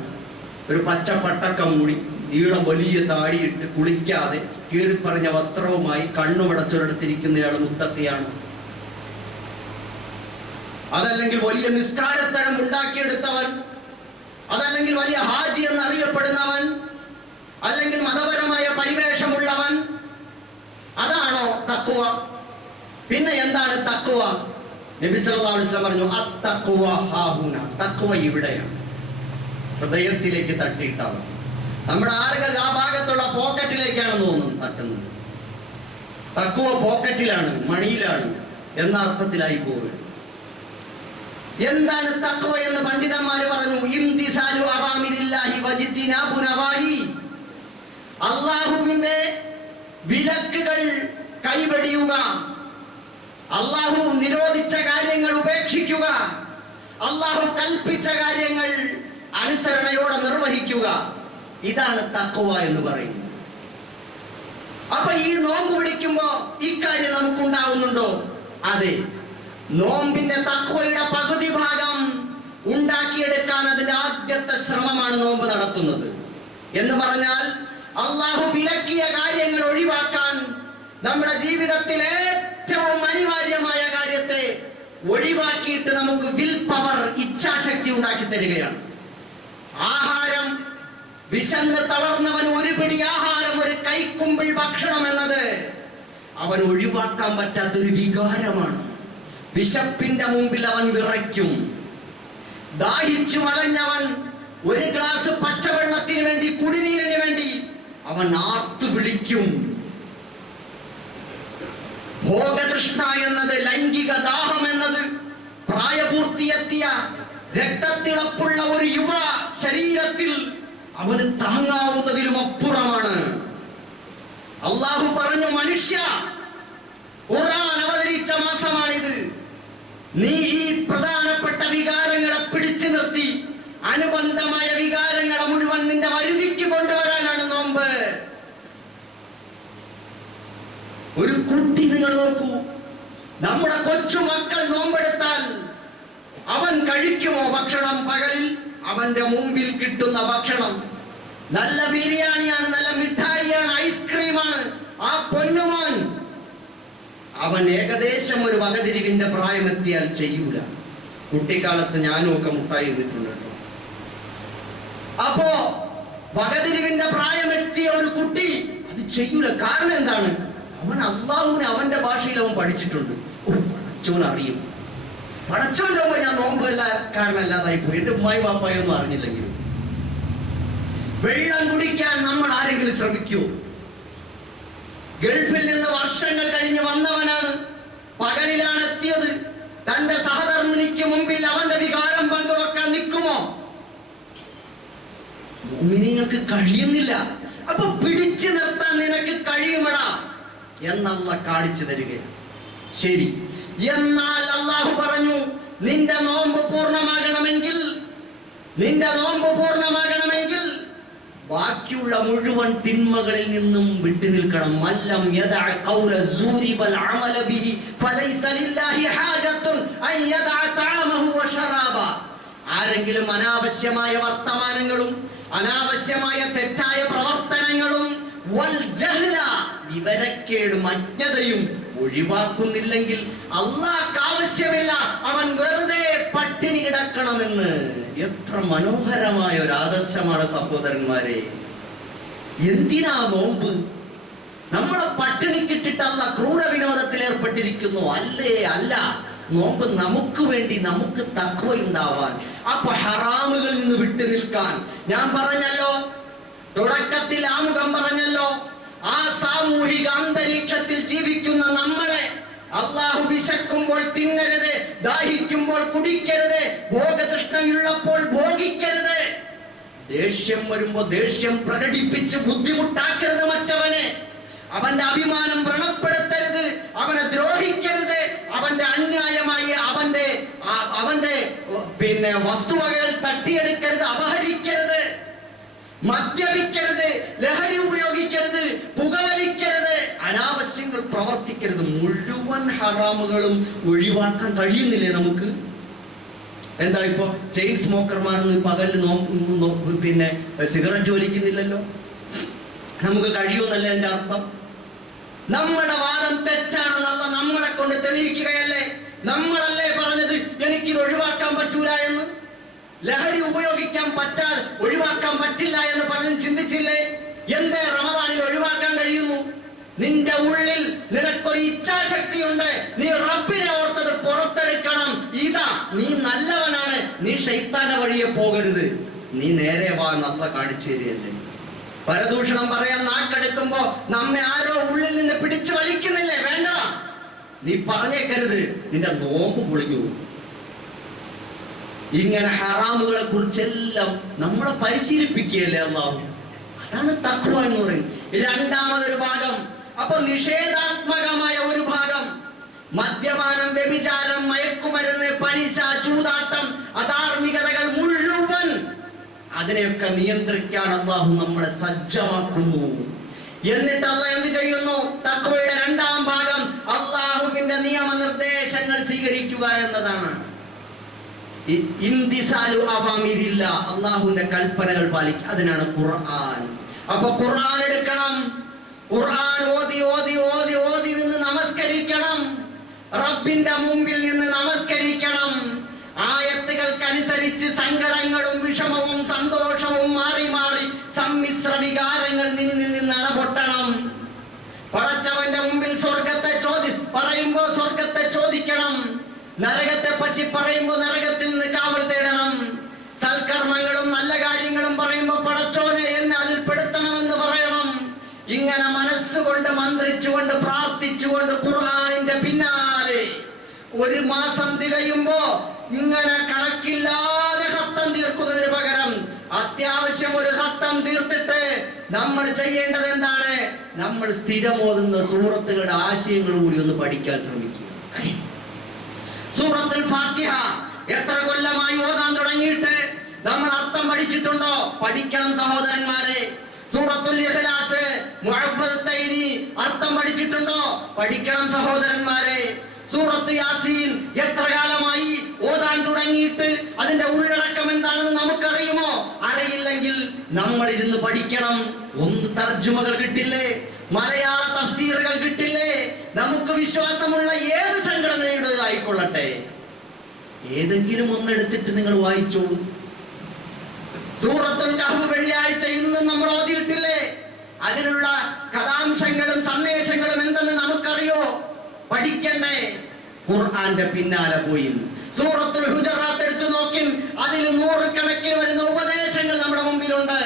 ഒരു പച്ച പട്ടക്കം മൂടി നീളം വലിയ താടിയിട്ട് കുളിക്കാതെ കീറിപ്പറഞ്ഞ വസ്ത്രവുമായി കണ്ണുമടച്ചൊരിടത്തിരിക്കുന്നയാൾ മുത്തഖിയാണ്. അതല്ലെങ്കിൽ വലിയ നിസ്കാരത്തരം ഉണ്ടാക്കിയെടുത്തവൻ, അതല്ലെങ്കിൽ വലിയ ഹാജി എന്ന് അറിയപ്പെടുന്നവൻ, അല്ലെങ്കിൽ മതപരമായ പരിവേഷമുള്ളവൻ, അതാണോ തഖ്വ? പിന്നെ എന്താണ് തഖ്വ? നബി സല്ലല്ലാഹു അലൈഹി വസല്ലം പറഞ്ഞു, അത്തഖ്വ ഹാഹുന. തഖ്വ ഇവിടെയാണ്, ഹൃദയത്തിലേക്ക് തട്ടിയിട്ടാണ്. നമ്മുടെ ആളുകൾ ആ ഭാഗത്തുള്ള പോക്കറ്റിലേക്കാണ് തോന്നുന്നത് തട്ടുന്നത്. തഖ്വ പോക്കറ്റിലാണ്, മണിയിലാണ് എന്ന അർത്ഥത്തിലായി പോവുക. എന്താണ് തഖ്വ എന്ന് പണ്ഡിതന്മാർ പറഞ്ഞു, ഇംതിസാലു അവാമിരില്ലാഹി വജിത്തിനാബു നവാഹി. അല്ലാഹുവിന്റെ വിലക്കുകൾ കൈവെടിയുക, അല്ലാഹു നിരോധിച്ച കാര്യങ്ങൾ ഉപേക്ഷിക്കുക, അല്ലാഹു കൽപ്പിച്ച കാര്യങ്ങൾ അനുസരണയോടെ നിർവഹിക്കുക. ഇതാണ് തഖ്വ എന്ന് പറയുന്നത്. അപ്പൊ ഈ നോമ്പ് പിടിക്കുമ്പോ ഇക്കാര്യം നമുക്കുണ്ടാവുന്നുണ്ടോ? അതെ. നോമ്പിന്റെ തഖ്വയുടെ പകുതി ഭാഗം ഉണ്ടാക്കിയെടുക്കാൻ അതിന്റെ ആദ്യത്തെ ശ്രമമാണ് നോമ്പ് നടത്തുന്നത്. എന്ന് പറഞ്ഞാൽ അല്ലാഹു വിലക്കിയ കാര്യങ്ങൾ ഒഴിവാക്കാൻ, നമ്മുടെ ജീവിതത്തിൽ ഏറ്റവും അനിവാര്യമായ കാര്യത്തെ ഒഴിവാക്കിയിട്ട് നമുക്ക് വിൽ പവർ, ഇച്ഛാശക്തി ഉണ്ടാക്കി തരികയാണ്. ആഹാരം, വിശന്ന് തളർന്നവൻ ഒരു പിടി ആഹാരം, ഒരു കൈക്കുമ്പിൾ ഭക്ഷണം എന്നത് അവൻ ഒഴിവാക്കാൻ പറ്റാത്തൊരു വികാരമാണ്. വിശപ്പിന്റെ മുമ്പിൽ അവൻ വിറയ്ക്കും. ദാഹിച്ചു വലഞ്ഞവൻ ഒരു ഗ്ലാസ് പച്ചവെള്ളത്തിന് വേണ്ടി, കുടിനീരിന് വേണ്ടി അവൻ ആർത്തു വിളിക്കും. ഭോഗതൃഷ്ണ എന്നത്, ലൈംഗിക ദാഹം എന്നത് പ്രായപൂർത്തിയെത്തിയ രക്തത്തിളപ്പുള്ള ഒരു യുവ ശരീരത്തിൽ അവന് താങ്ങാവുന്നതിലും അപ്പുറമാണ്. അല്ലാഹു പറഞ്ഞു, മനുഷ്യ, ഖുർആൻ അവതരിച്ച മാസമാണിത്. നീ ഈ പ്രധാനപ്പെട്ട വികാരങ്ങളെ പിടിച്ചു നിർത്തി അനുബന്ധമായ വികാരങ്ങളെ മുഴുവൻ നിന്റെ വരുതിക്ക് കൊണ്ടുവരാനാണ് നോമ്പ്. കുട്ടി നിങ്ങൾ നോക്കൂ, നമ്മുടെ കൊച്ചുമക്കൾ നോമ്പെടുത്താൽ അവൻ കഴിക്കുമോ ഭക്ഷണം? പകലിൽ അവന്റെ മുമ്പിൽ കിട്ടുന്ന ഭക്ഷണം നല്ല ബിരിയാണിയാണ്, നല്ല മിഠായിയാണ്, ഐസ്ക്രീമാണ്. ആ പൊന്നുമാൻ അവൻ ഏകദേശം ഒരു വകതിരിവിന്റെ പ്രായമെത്തിയാൽ ചെയ്യൂല. കുട്ടിക്കാലത്ത് ഞാനും ഒക്കെ മുട്ടായി ചെയ്തിട്ടുണ്ട് കേട്ടോ. അപ്പോ വകതിരിവിന്റെ പ്രായമെത്തിയ ഒരു കുട്ടി അത് ചെയ്യൂല. കാരണം എന്താണ്? അവൻ അള്ളാഹുവിനെ അവന്റെ ഭാഷയിൽ അവൻ പഠിച്ചിട്ടുണ്ട്. പടച്ചോൻ അറിയും. പടച്ചോന്റെ മുമ്പ് ഞാൻ നോമ്പല്ല കാരണമല്ലാതായി പോയി. എന്റെ ഉമ്മായി വാപ്പായൊന്നും അറിഞ്ഞില്ലെങ്കിൽ വെള്ളം കുടിക്കാൻ നമ്മൾ ആരെങ്കിലും ശ്രമിക്കൂ? ഗൾഫിൽ നിന്ന് വർഷങ്ങൾ കഴിഞ്ഞ് വന്നവനാണ്, പകലിലാണ് എത്തിയത്. തന്റെ സഹധർമ്മിണിക്ക് മുമ്പിൽ അവന്റെ വികാരം പങ്കുവെക്കാൻ നിൽക്കുമോ? നിങ്ങൾക്ക് കഴിയുന്നില്ല. അപ്പൊ പിടിച്ചു നിർത്താൻ നിനക്ക് കഴിയുമടാ എന്നല്ല കാണിച്ചു തരികയാണ്. ശരി, എന്നാൽ അള്ളാഹു പറഞ്ഞു, നിന്റെ നോമ്പ് പൂർണ്ണമാകണമെങ്കിൽ ബാക്കിയുള്ള മുഴുവൻ തിന്മകളിൽ നിന്നും വിട്ടുനിൽക്കണം. മല്ലം യദഅ ഖൗല സൂരി വൽ അമല ബിഹി ഫലൈസ ലില്ലാഹി ഹാജത്തുൻ അൻ യദഅ തഅമഹു വശറാബ. ആരെങ്കിലും അനാവശ്യമായ വർത്തമാനങ്ങളും അനാവശ്യമായ തെറ്റായ പ്രവർത്തനങ്ങളും വൽ ജഹ്ല വിവരക്കേടും അജ്ഞതയും ഒഴിവാക്കുന്നില്ലെങ്കിൽ അല്ലാഹ്ക്ക് ആവശ്യമില്ല അവൻ വെറുതെ പട്ടിണി കിടക്കണമെന്ന്. എത്ര മനോഹരമായ ഒരു ആദർശമാണ് സഹോദരന്മാരെ. എന്തിനാ നോമ്പ്? നമ്മളെ പട്ടിണിക്കിട്ടിട്ട് അല്ലാഹ് ക്രൂര വിനോദത്തിൽ ഏർപ്പെട്ടിരിക്കുന്നു? അല്ലേ, അല്ല. നോമ്പ് നമുക്ക് വേണ്ടി, നമുക്ക് തഖ്വയുണ്ടാവാൻ, അപ്പൊ ഹറാമുകളിൽ നിന്ന് വിട്ടു നിൽക്കാൻ. ഞാൻ പറഞ്ഞല്ലോ, തുടക്കത്തിൽ ആമുഖം പറഞ്ഞല്ലോ, ആ സാമൂഹിക അന്തരീക്ഷത്തിൽ ജീവിക്കുന്ന നമ്മളെ അള്ളാഹു വിശക്കുമ്പോൾ തിന്നരുത്, ദാഹിക്കുമ്പോൾ കുടിക്കരുത്, ഭോഗതൃഷ്ണയുള്ളപ്പോൾ ഭോഗിക്കരുത്, ദേഷ്യം വരുമ്പോ ദേഷ്യം പ്രകടിപ്പിച്ച് ബുദ്ധിമുട്ടാക്കരുത് മറ്റവനെ, അവന്റെ അഭിമാനം വ്രണപ്പെടുത്തരുത്, അവനെ ദ്രോഹിക്കരുത്, അവന്റെ അന്യായമായി അവന്റെ വസ്തുവകകൾ തട്ടിയെടുക്കരുത്, അപഹരിക്കരുത്, മദ്യപിക്കരുത്, ലഹരി ഉപയോഗിക്കരുത്, പുകവലിക്കരുത്, അനാവശ്യങ്ങൾ പ്രവർത്തിക്കരുത്. മുഴുവൻ ഹറാമുകളും ഒഴിവാക്കാൻ കഴിയുന്നില്ലേ നമുക്ക്? എന്താ ഇപ്പൊ ചെയിൻ സ്മോക്കർമാരൊന്നും പകലിൽ സിഗരറ്റ് വലിക്കുന്നില്ലല്ലോ. നമുക്ക് കഴിയുമെന്നല്ല എന്റെ അർത്ഥം. നമ്മുടെ വാദം തെറ്റാണെന്നുള്ള നമ്മളെ കൊണ്ട് തെളിയിക്കുകയല്ലേ? നമ്മളല്ലേ പറഞ്ഞത് എനിക്കിത് ഒഴിവാക്കാൻ പറ്റൂല എന്ന്? ലഹരി ഉപയോഗിക്കാൻ പറ്റാൽ ഒഴിവാക്കാൻ പറ്റില്ല എന്ന് പറഞ്ഞ് ചിന്തിച്ചില്ലേ? എന്തേ റമദാനിൽ ഒഴിവാക്കാൻ കഴിയുന്നു? നിന്റെ ഉള്ളിൽ നിനക്കൊരു ഇച്ഛാശക്തിയുണ്ട്. നീ റബ്ബിനെ ഓർത്തത് പുറത്തെടുക്കണം. ഇതാ നീ നല്ലവനാണ്, നീ ശൈത്താന്റെ വഴിയെ പോകരുത്, നീ നേരെ വാ നല്ല കാണിച്ചു തരികയല്ലേ. പരദൂഷണം പറയാൻ നാക്കെടുക്കുമ്പോ നമ്മെ ആരോ ഉള്ളിൽ നിന്ന് പിടിച്ചു വലിക്കുന്നില്ലേ? വേണ്ട, നീ പറഞ്ഞേക്കരുത്, നിന്റെ നോമ്പ് പൊളിഞ്ഞു. ഇങ്ങനെ ഹറാമുകളെ കുറിച്ചെല്ലാം നമ്മളെ പരിശീലിപ്പിക്കുകയല്ലേ അല്ലാഹു. അതാണ് തഖ്വ എന്ന് പറയുന്നത്. രണ്ടാമതൊരു ഭാഗം, അപ്പൊ നിഷേധാത്മകമായ ഒരു ഭാഗം, മദ്യപാനം, വ്യഭിചാരം, മയക്കുമരുന്ന്, പലിശ, ചൂതാട്ടം, അധാർമികതകൾ മുഴുവൻ, അതിനെയൊക്കെ നിയന്ത്രിക്കാൻ അല്ലാഹു നമ്മളെ സജ്ജമാക്കുന്നു. എന്നിട്ട് അല്ലാഹ് എന്ത് ചെയ്യുന്നു? തഖ്വയുടെ രണ്ടാം ഭാഗം അല്ലാഹുവിന്റെ നിയമനിർദ്ദേശങ്ങൾ സ്വീകരിക്കുക എന്നതാണ്. അള്ളാഹുവിന്റെ കൽപ്പനകൾ പാലിക്കുക, അതിനാണ് ഖുർആൻ. അപ്പൊ ഖുർആൻ എടുക്കണം, ഖുർആൻ ഓതി ഓതി ഓതി ഓതി നിന്ന് നമസ്കരിക്കണം, റബ്ബിന്റെ മുമ്പിൽ നിന്ന് നമസ്കരിക്കണം. ആയത്തുകൾക്കനുസരിച്ച് സങ്കടങ്ങളും വിഷമവും സന്തോഷവും മാറി മാറി സമ്മിശ്ര വികാരങ്ങൾ നിന്നിൽ നിന്ന് അണപൊട്ടണം. പടച്ചവന്റെ മുമ്പിൽ സ്വർഗത്തെ പറയുമ്പോ സ്വർഗത്തെ ചോദിക്കണം, നരകത്തെ പറ്റി പറയുമ്പോ നരകത്തിൽ നിന്ന് കാവൽ തേടണം. സൽക്കർമ്മങ്ങളും നല്ല കാര്യങ്ങളും പറയുമ്പോ പടച്ചോനെ എന്നെ അതിൽ പെടുത്തണമെന്ന് പറയണം. ഇങ്ങനെ മനസ്സുകൊണ്ട് മന്ത്രിച്ചുകൊണ്ട് പ്രാർത്ഥിച്ചുകൊണ്ട് ഖുർആനിന്റെ പിന്നാലെ ഒരു മാസം തികയുമ്പോ ഇങ്ങനെ കണക്കില്ലാതെ ഖത്തം തീർക്കുന്നതിന് പകരം അത്യാവശ്യം ഒരു ഖത്തം തീർത്തിട്ട് നമ്മൾ ചെയ്യേണ്ടത് എന്താണ്? നമ്മൾ സ്ഥിരമോതുന്ന സൂറത്തുകളുടെ ആശയങ്ങൾ കൂടി ഒന്ന് പഠിക്കാൻ ശ്രമിക്കുക. സൂറത്തുൽ ഫാത്തിഹ എത്ര കൊല്ലമായി ഓതാൻ തുടങ്ങിയിട്ട് നമ്മൾ അർത്ഥം പഠിച്ചിട്ടുണ്ടോ? പഠിക്കണം സഹോദരന്മാരെ. സൂറത്തുൽ ഇഖ്ലാസ് മുഅവ്വദത്തൈനി അർത്ഥം പഠിച്ചിട്ടുണ്ടോ? പഠിക്കണം സഹോദരന്മാരെ. സൂറത്ത് യാസീൻ എത്ര കാലമായി ഓതാൻ തുടങ്ങിയിട്ട് അതിന്റെ ഉള്ളടക്കം എന്താണെന്ന് നമുക്കറിയുമോ? അറിയില്ലെങ്കിൽ നമ്മൾ ഇരുന്ന് പഠിക്കണം. ഒന്ന് തർജുമകൾ കിട്ടില്ലേ? മലയാള തഫ്സീറുകൾ കിട്ടില്ലേ? നമുക്ക് വിശ്വാസമുള്ള ഏത് സംഘടനയുടെ ആയിക്കൊള്ളട്ടെ, ഏതെങ്കിലും ഒന്നെടുത്തിട്ട് നിങ്ങൾ വായിച്ചു. സൂറത്തുൽ കഹ്ഫ് വെള്ളിയാഴ്ച ഇന്ന് നമ്മൾ ഓതിയിട്ടില്ലേ? അതിലുള്ള കഥാംശങ്ങളും സന്ദേശങ്ങളും എന്തെന്ന് നമുക്കറിയോ? പഠിക്കണ്ടേ? ഖുർആന്റെ പിന്നാലെ പോയി. സൂറത്തുൽ ഹുജറാത്ത് എടുത്തു നോക്കി, അതിൽ നൂറുകണക്കിന് വരുന്ന ഉപദേശങ്ങൾ നമ്മുടെ മുമ്പിലുണ്ട്.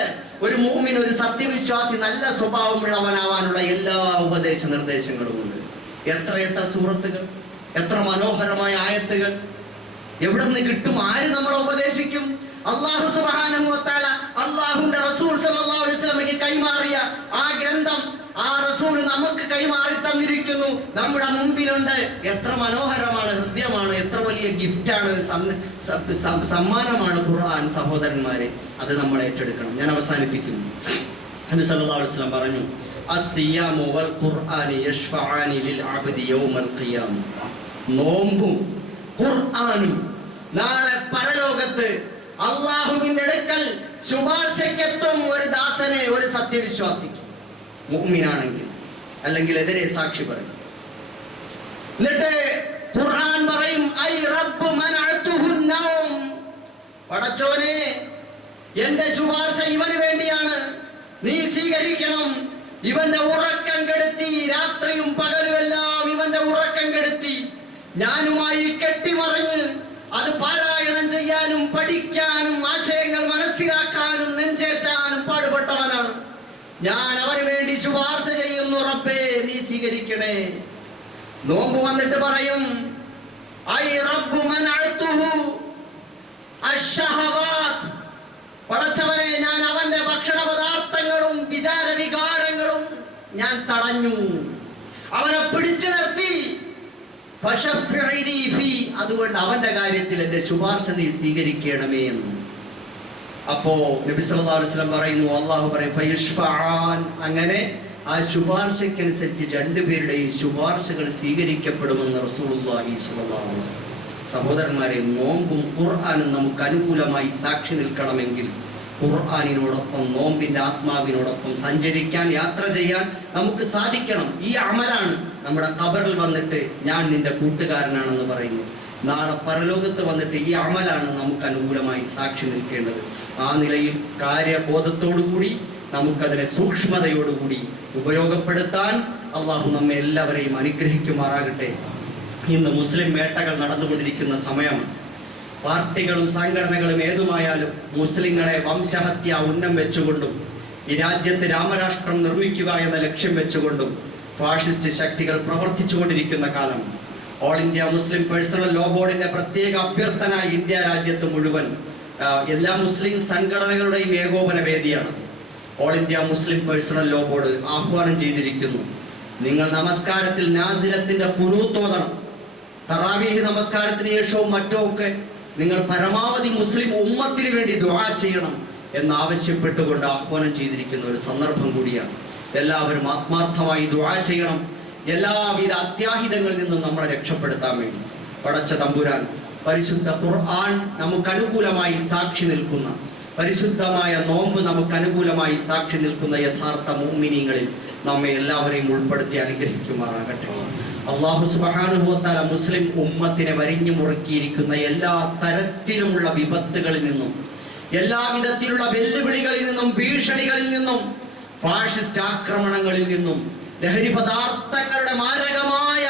ഒരു മുഅ്മിൻ, ഒരു സത്യവിശ്വാസി നല്ല സ്വഭാവമുള്ളവനാവാനുള്ള എല്ലാ ഉപദേശ നിർദ്ദേശങ്ങളും ഉണ്ട്. എത്ര സൂറത്തുകൾ, എത്ര മനോഹരമായ ആയത്തുകൾ എവിടെ നിന്ന് കിട്ടും? ആര് നമ്മളെ ഉപദേശിക്കും? അല്ലാഹു സുബ്ഹാനഹു വ തആല അല്ലാഹുവിന്റെ റസൂൽ സല്ലല്ലാഹു അലൈഹി വസല്ലമയ്ക്ക് കൈമാറിയ ആ ഗ്രന്ഥം, ആ റസൂൽ നമുക്ക് കൈമാറി തന്നിരിക്കുന്നു, നമ്മുടെ മുമ്പിലുണ്ട്. എത്ര മനോഹരമാണ്, ഹൃദ്യമാണ്, എത്ര വലിയ ഗിഫ്റ്റാണ്, സമ്മാനമാണ് ഖുർആൻ സഹോദരന്മാരെ. അത് നമ്മൾ ഏറ്റെടുക്കണം. ഞാൻ അവസാനിപ്പിക്കുന്നു. നബി സല്ലല്ലാഹു അലൈഹി വസല്ലം പറഞ്ഞു, അസ്സിയാമു വൽ ഖുർആനി യശ്ഫഅനി ലിൽ അബ്ദി യൗമൽ ഖിയാമ. നോമ്പും ഖുർആനും നാളെ പരലോകത്ത് അല്ലാഹുവിന്റെ അടുക്കൽ ശുപാർശയ്ക്കെത്തും ഒരു ദാസനെ, ഒരു സത്യവിശ്വാസിക്ക്, മുഅ്മിനാണെങ്കിൽ. അല്ലെങ്കിൽ എതിരെ സാക്ഷി പറയും. എന്നിട്ട് ഖുർആൻ പറയും, ഐ റബ്ബ് മനഅതുഹു നൗം. പടച്ചോനെ, എന്റെ ശുപാർശ ഇവന് വേണ്ടിയാണ്, നീ സ്വീകരിക്കണം. ഇവന്റെ ഉറക്കം കെടുത്തി, രാത്രിയും പകലുമെല്ലാം ഇവന്റെ ഉറക്കം കെടുത്തി, ഞാനുമായി കെട്ടിമറിഞ്ഞ് അത് പാരായണം ചെയ്യാനും പഠിക്കാനും ആശയങ്ങൾ മനസ്സിലാക്കാനും നെഞ്ചേറ്റാനും പാടുപെട്ടവനാണ് ഞാൻ. അവന് വേണ്ടി ശുപാർശ ചെയ്യുന്നു, റബ്ബേ നീ സ്വീകരിക്കണേ. നോമ്പ് വന്നിട്ട് പറയും, ഐ റബ്ബു മനഅതുഹു അശ്ശഹവാത്ത്. പടച്ചവനെ, ഞാൻ അവന്റെ ഭക്ഷണ പദാർത്ഥങ്ങളും വിചാര വികാരങ്ങളും ഞാൻ തടഞ്ഞു, അവനെ പിടിച്ചു നിർത്തി. അതുകൊണ്ട് അവന്റെ കാര്യത്തിൽ എന്റെ ശുപാർശ നീ സ്വീകരിക്കണമേ എന്ന്. അപ്പോ നബി സല്ലല്ലാഹു അലൈഹി വസല്ലം പറയുന്നു, അല്ലാഹു പറയും, ഫയശ്ഫഅൻ. അങ്ങനെ ആ ശുപാർശയ്ക്കനുസരിച്ച് രണ്ടുപേരുടെയും ശുപാർശകൾ സ്വീകരിക്കപ്പെടുമെന്ന് റസൂലുള്ളാഹി സ്വല്ലല്ലാഹു അലൈഹി വസല്ലം. സഹോദരന്മാരെ, നോമ്പും ഖുർആനും നമുക്ക് അനുകൂലമായി സാക്ഷി നിൽക്കണമെങ്കിൽ ഖുർആനിനോടൊപ്പം നോമ്പിന്റെ ആത്മാവിനോടൊപ്പം സഞ്ചരിക്കാൻ, യാത്ര ചെയ്യാൻ നമുക്ക് സാധിക്കണം. ഈ അമലാണ് നമ്മുടെ ഖബറിൽ വന്നിട്ട് ഞാൻ നിന്റെ കൂട്ടുകാരനാണെന്ന് പറയുന്നു. നാളെ പരലോകത്ത് വന്നിട്ട് ഈ അമലാണ് നമുക്ക് അനുകൂലമായി സാക്ഷി നിൽക്കേണ്ടത്. ആ നിലയിൽ കാര്യബോധത്തോടുകൂടി നമുക്കതിനെ സൂക്ഷ്മതയോടുകൂടി ഉപയോഗപ്പെടുത്താൻ അള്ളാഹു നമ്മെ എല്ലാവരെയും അനുഗ്രഹിക്കുമാറാകട്ടെ. ഇന്ന് മുസ്ലിം വേട്ടകൾ നടന്നുകൊണ്ടിരിക്കുന്ന സമയമാണ്. പാർട്ടികളും സംഘടനകളും ഏതുമായാലും മുസ്ലിങ്ങളെ വംശഹത്യ ഉന്നം വെച്ചുകൊണ്ടും ഈ രാജ്യത്ത് രാമരാഷ്ട്രം നിർമ്മിക്കുക എന്ന ലക്ഷ്യം വെച്ചുകൊണ്ടും ഫാഷിസ്റ്റ് ശക്തികൾ പ്രവർത്തിച്ചുകൊണ്ടിരിക്കുന്ന കാലം. All India Muslim personal law ബോർഡിന്റെ പ്രത്യേക അഭ്യർത്ഥന ഇന്ത്യ രാജ്യത്ത് മുഴുവൻ എല്ലാ മുസ്ലിം സംഘടനകളുടെയും ഏകോപന വേദിയാണ്. All India Muslim personal law board ആഹ്വാനം ചെയ്തിരിക്കുന്നു, നിങ്ങൾ നമസ്കാരത്തിൽ നാസിലത്തിന്റെ ഖുനൂത്ത് ഓതണം. തറാവീഹ് നമസ്കാരത്തിന് ശേഷവും മറ്റുമൊക്കെ നിങ്ങൾ പരമാവധി മുസ്ലിം ഉമ്മത്തിന് വേണ്ടി ദുആ ചെയ്യണം എന്നാവശ്യപ്പെട്ടുകൊണ്ട് ആഹ്വാനം ചെയ്തിരിക്കുന്ന ഒരു സന്ദർഭം കൂടിയാണ്. എല്ലാവരും ആത്മാർത്ഥമായി ദുആ ചെയ്യണം, എല്ലാവിധ അത്യാഹിതങ്ങളിൽ നിന്നും നമ്മളെ രക്ഷപ്പെടുത്താൻ വേണ്ടി. പടച്ച തമ്പുരാൻ പരിശുദ്ധ ഖുർആൻ നമുക്ക് അനുകൂലമായി സാക്ഷി നിൽക്കുന്ന, പരിശുദ്ധമായ നോമ്പ് നമുക്ക് അനുകൂലമായി സാക്ഷി നിൽക്കുന്ന യഥാർത്ഥ മുഅ്മിനീങ്ങളിൽ നമ്മെ എല്ലാവരെയും ഉൾപ്പെടുത്തി അനുഗ്രഹിക്കുമാറാകട്ടെ. അല്ലാഹു സുബ്ഹാനഹു വ തആല മുസ്ലിം ഉമ്മത്തിനെ വരിഞ്ഞു മുറുക്കിയിരിക്കുന്ന എല്ലാ തരത്തിലുമുള്ള വിപത്തുകളിൽ നിന്നും, എല്ലാവിധത്തിലുള്ള വെല്ലുവിളികളിൽ നിന്നും, ഭീഷണികളിൽ നിന്നും, ഫാഷിസ്റ്റ് ആക്രമണങ്ങളിൽ നിന്നും, ലഹരി പദാർത്ഥങ്ങളുടെ മാരകമായ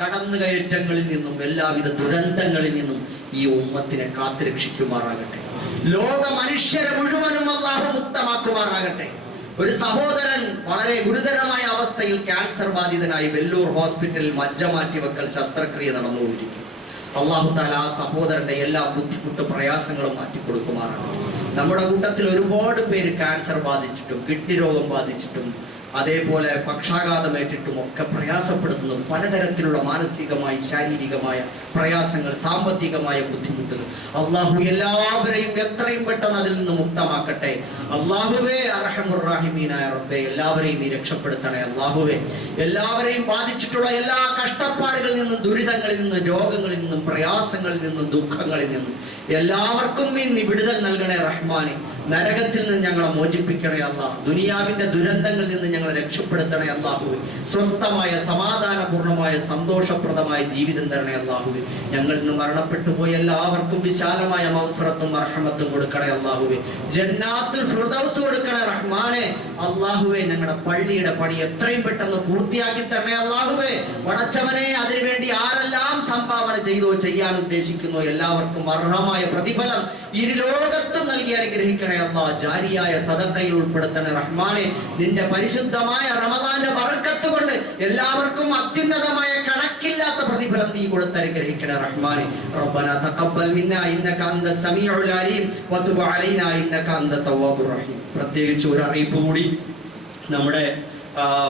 കടന്നുകയറ്റങ്ങളിൽ നിന്നും, എല്ലാവിധ ദുരന്തങ്ങളിൽ നിന്നും ഈ ഉമ്മത്തിനെ കാത്തുരക്ഷിക്കുമാറാകട്ടെ. ലോക മനുഷ്യരെ മുഴുവനും അല്ലാഹു മുക്തമാക്കുമാറാകട്ടെ. ഒരു സഹോദരൻ വളരെ ഗുരുതരമായ അവസ്ഥയിൽ ക്യാൻസർ ബാധിതനായി വെല്ലൂർ ഹോസ്പിറ്റലിൽ മജ്ജ മാറ്റിവെക്കൽ ശസ്ത്രക്രിയ നടന്നുകൊണ്ടിരിക്കും. അല്ലാഹു തആല ആ സഹോദരന്റെ എല്ലാ ബുദ്ധിമുട്ട് പ്രയാസങ്ങളും മാറ്റിക്കൊടുക്കുമാറാണ്. നമ്മുടെ കൂട്ടത്തിൽ ഒരുപാട് പേര് ക്യാൻസർ ബാധിച്ചിട്ടും കിഡ്നി രോഗം ബാധിച്ചിട്ടും അതേപോലെ പക്ഷാഘാതമേറ്റിട്ടും ഒക്കെ പ്രയാസപ്പെടുന്നതും പലതരത്തിലുള്ള മാനസികമായി ശാരീരികമായ പ്രയാസങ്ങൾ, സാമ്പത്തികമായ ബുദ്ധിമുട്ടുകൾ, അള്ളാഹു എല്ലാവരെയും എത്രയും പെട്ടെന്ന് അതിൽ നിന്ന് മുക്തമാക്കട്ടെ. അള്ളാഹുവേ അർഹമുർ റഹീമീനായ റബ്ബേ, എല്ലാവരെയും നീ രക്ഷപ്പെടുത്തണേ. അള്ളാഹുവേ, എല്ലാവരെയും ബാധിച്ചിട്ടുള്ള എല്ലാ കഷ്ടപ്പാടുകളിൽ നിന്നും, ദുരിതങ്ങളിൽ നിന്നും, രോഗങ്ങളിൽ നിന്നും, പ്രയാസങ്ങളിൽ നിന്നും, ദുഃഖങ്ങളിൽ നിന്നും എല്ലാവർക്കും നീ വിടുതൽ നൽകണേ റഹ്മാനെ. നരകത്തിൽ നിന്ന് ഞങ്ങളെ മോചിപ്പിക്കണേ അല്ലാ. ദുനിയാവിന്റെ ദുരന്തങ്ങളിൽ നിന്ന് ഞങ്ങളെ രക്ഷപ്പെടുത്തണേ അല്ലാഹുവേ. സ്വസ്ഥമായ, സമാധാനപൂർണമായ, സന്തോഷപ്രദമായ ജീവിതം തരണേ അല്ലാഹുവേ. ഞങ്ങളിൽ നിന്ന് മരണപ്പെട്ടു പോയ എല്ലാവർക്കും വിശാലമായ മഗ്ഫിറത്തും റഹ്മത്തും കൊടുക്കണേ അല്ലാഹുവേ. ജന്നാത്തുൽ ഫിർദൗസ് കൊടുക്കണേ റഹ്മാനെ. അല്ലാഹുവേ, ഞങ്ങളുടെ പള്ളിയുടെ പണി എത്രയും പെട്ടെന്ന് പൂർത്തിയാക്കി തരണേ അല്ലാഹുവേ. പടച്ചവനെ, അതിനുവേണ്ടി ആരെല്ലാം സംഭാവന ചെയ്തോ ചെയ്യാൻ ഉദ്ദേശിക്കുന്നോ എല്ലാവർക്കും അർഹമായ പ്രതിഫലം ഇരുലോകത്തും നൽകി അനുഗ്രഹിക്കണേ അല്ലാ. ജാരിയായ സദഖയിൽ ഉൾപ്പെടുത്തണേ റഹ്മാനെ. നിന്റെ പരിശുദ്ധമായ റമദാന്റെ ബർക്കത്ത് കൊണ്ട് എല്ലാവർക്കും അത്യുന്നതമായ കണക്കില്ലാത്ത പ്രതിഫലം നീ കൊടുത്ത് അനുഗ്രഹിക്കണേ റഹ്മാനെ. റബ്ബനാ തഖബ്ബൽ മിന്നാ ഇന്നക അന്തസ് സമീഉൽ അലീം വതുബ് അലൈനാ ഇന്നക അന്തത് തവ്വാബുർ റഹീം. പ്രത്യേകിച്ച് ഒരു അറിയിപ്പ് കൂടി, നമ്മുടെ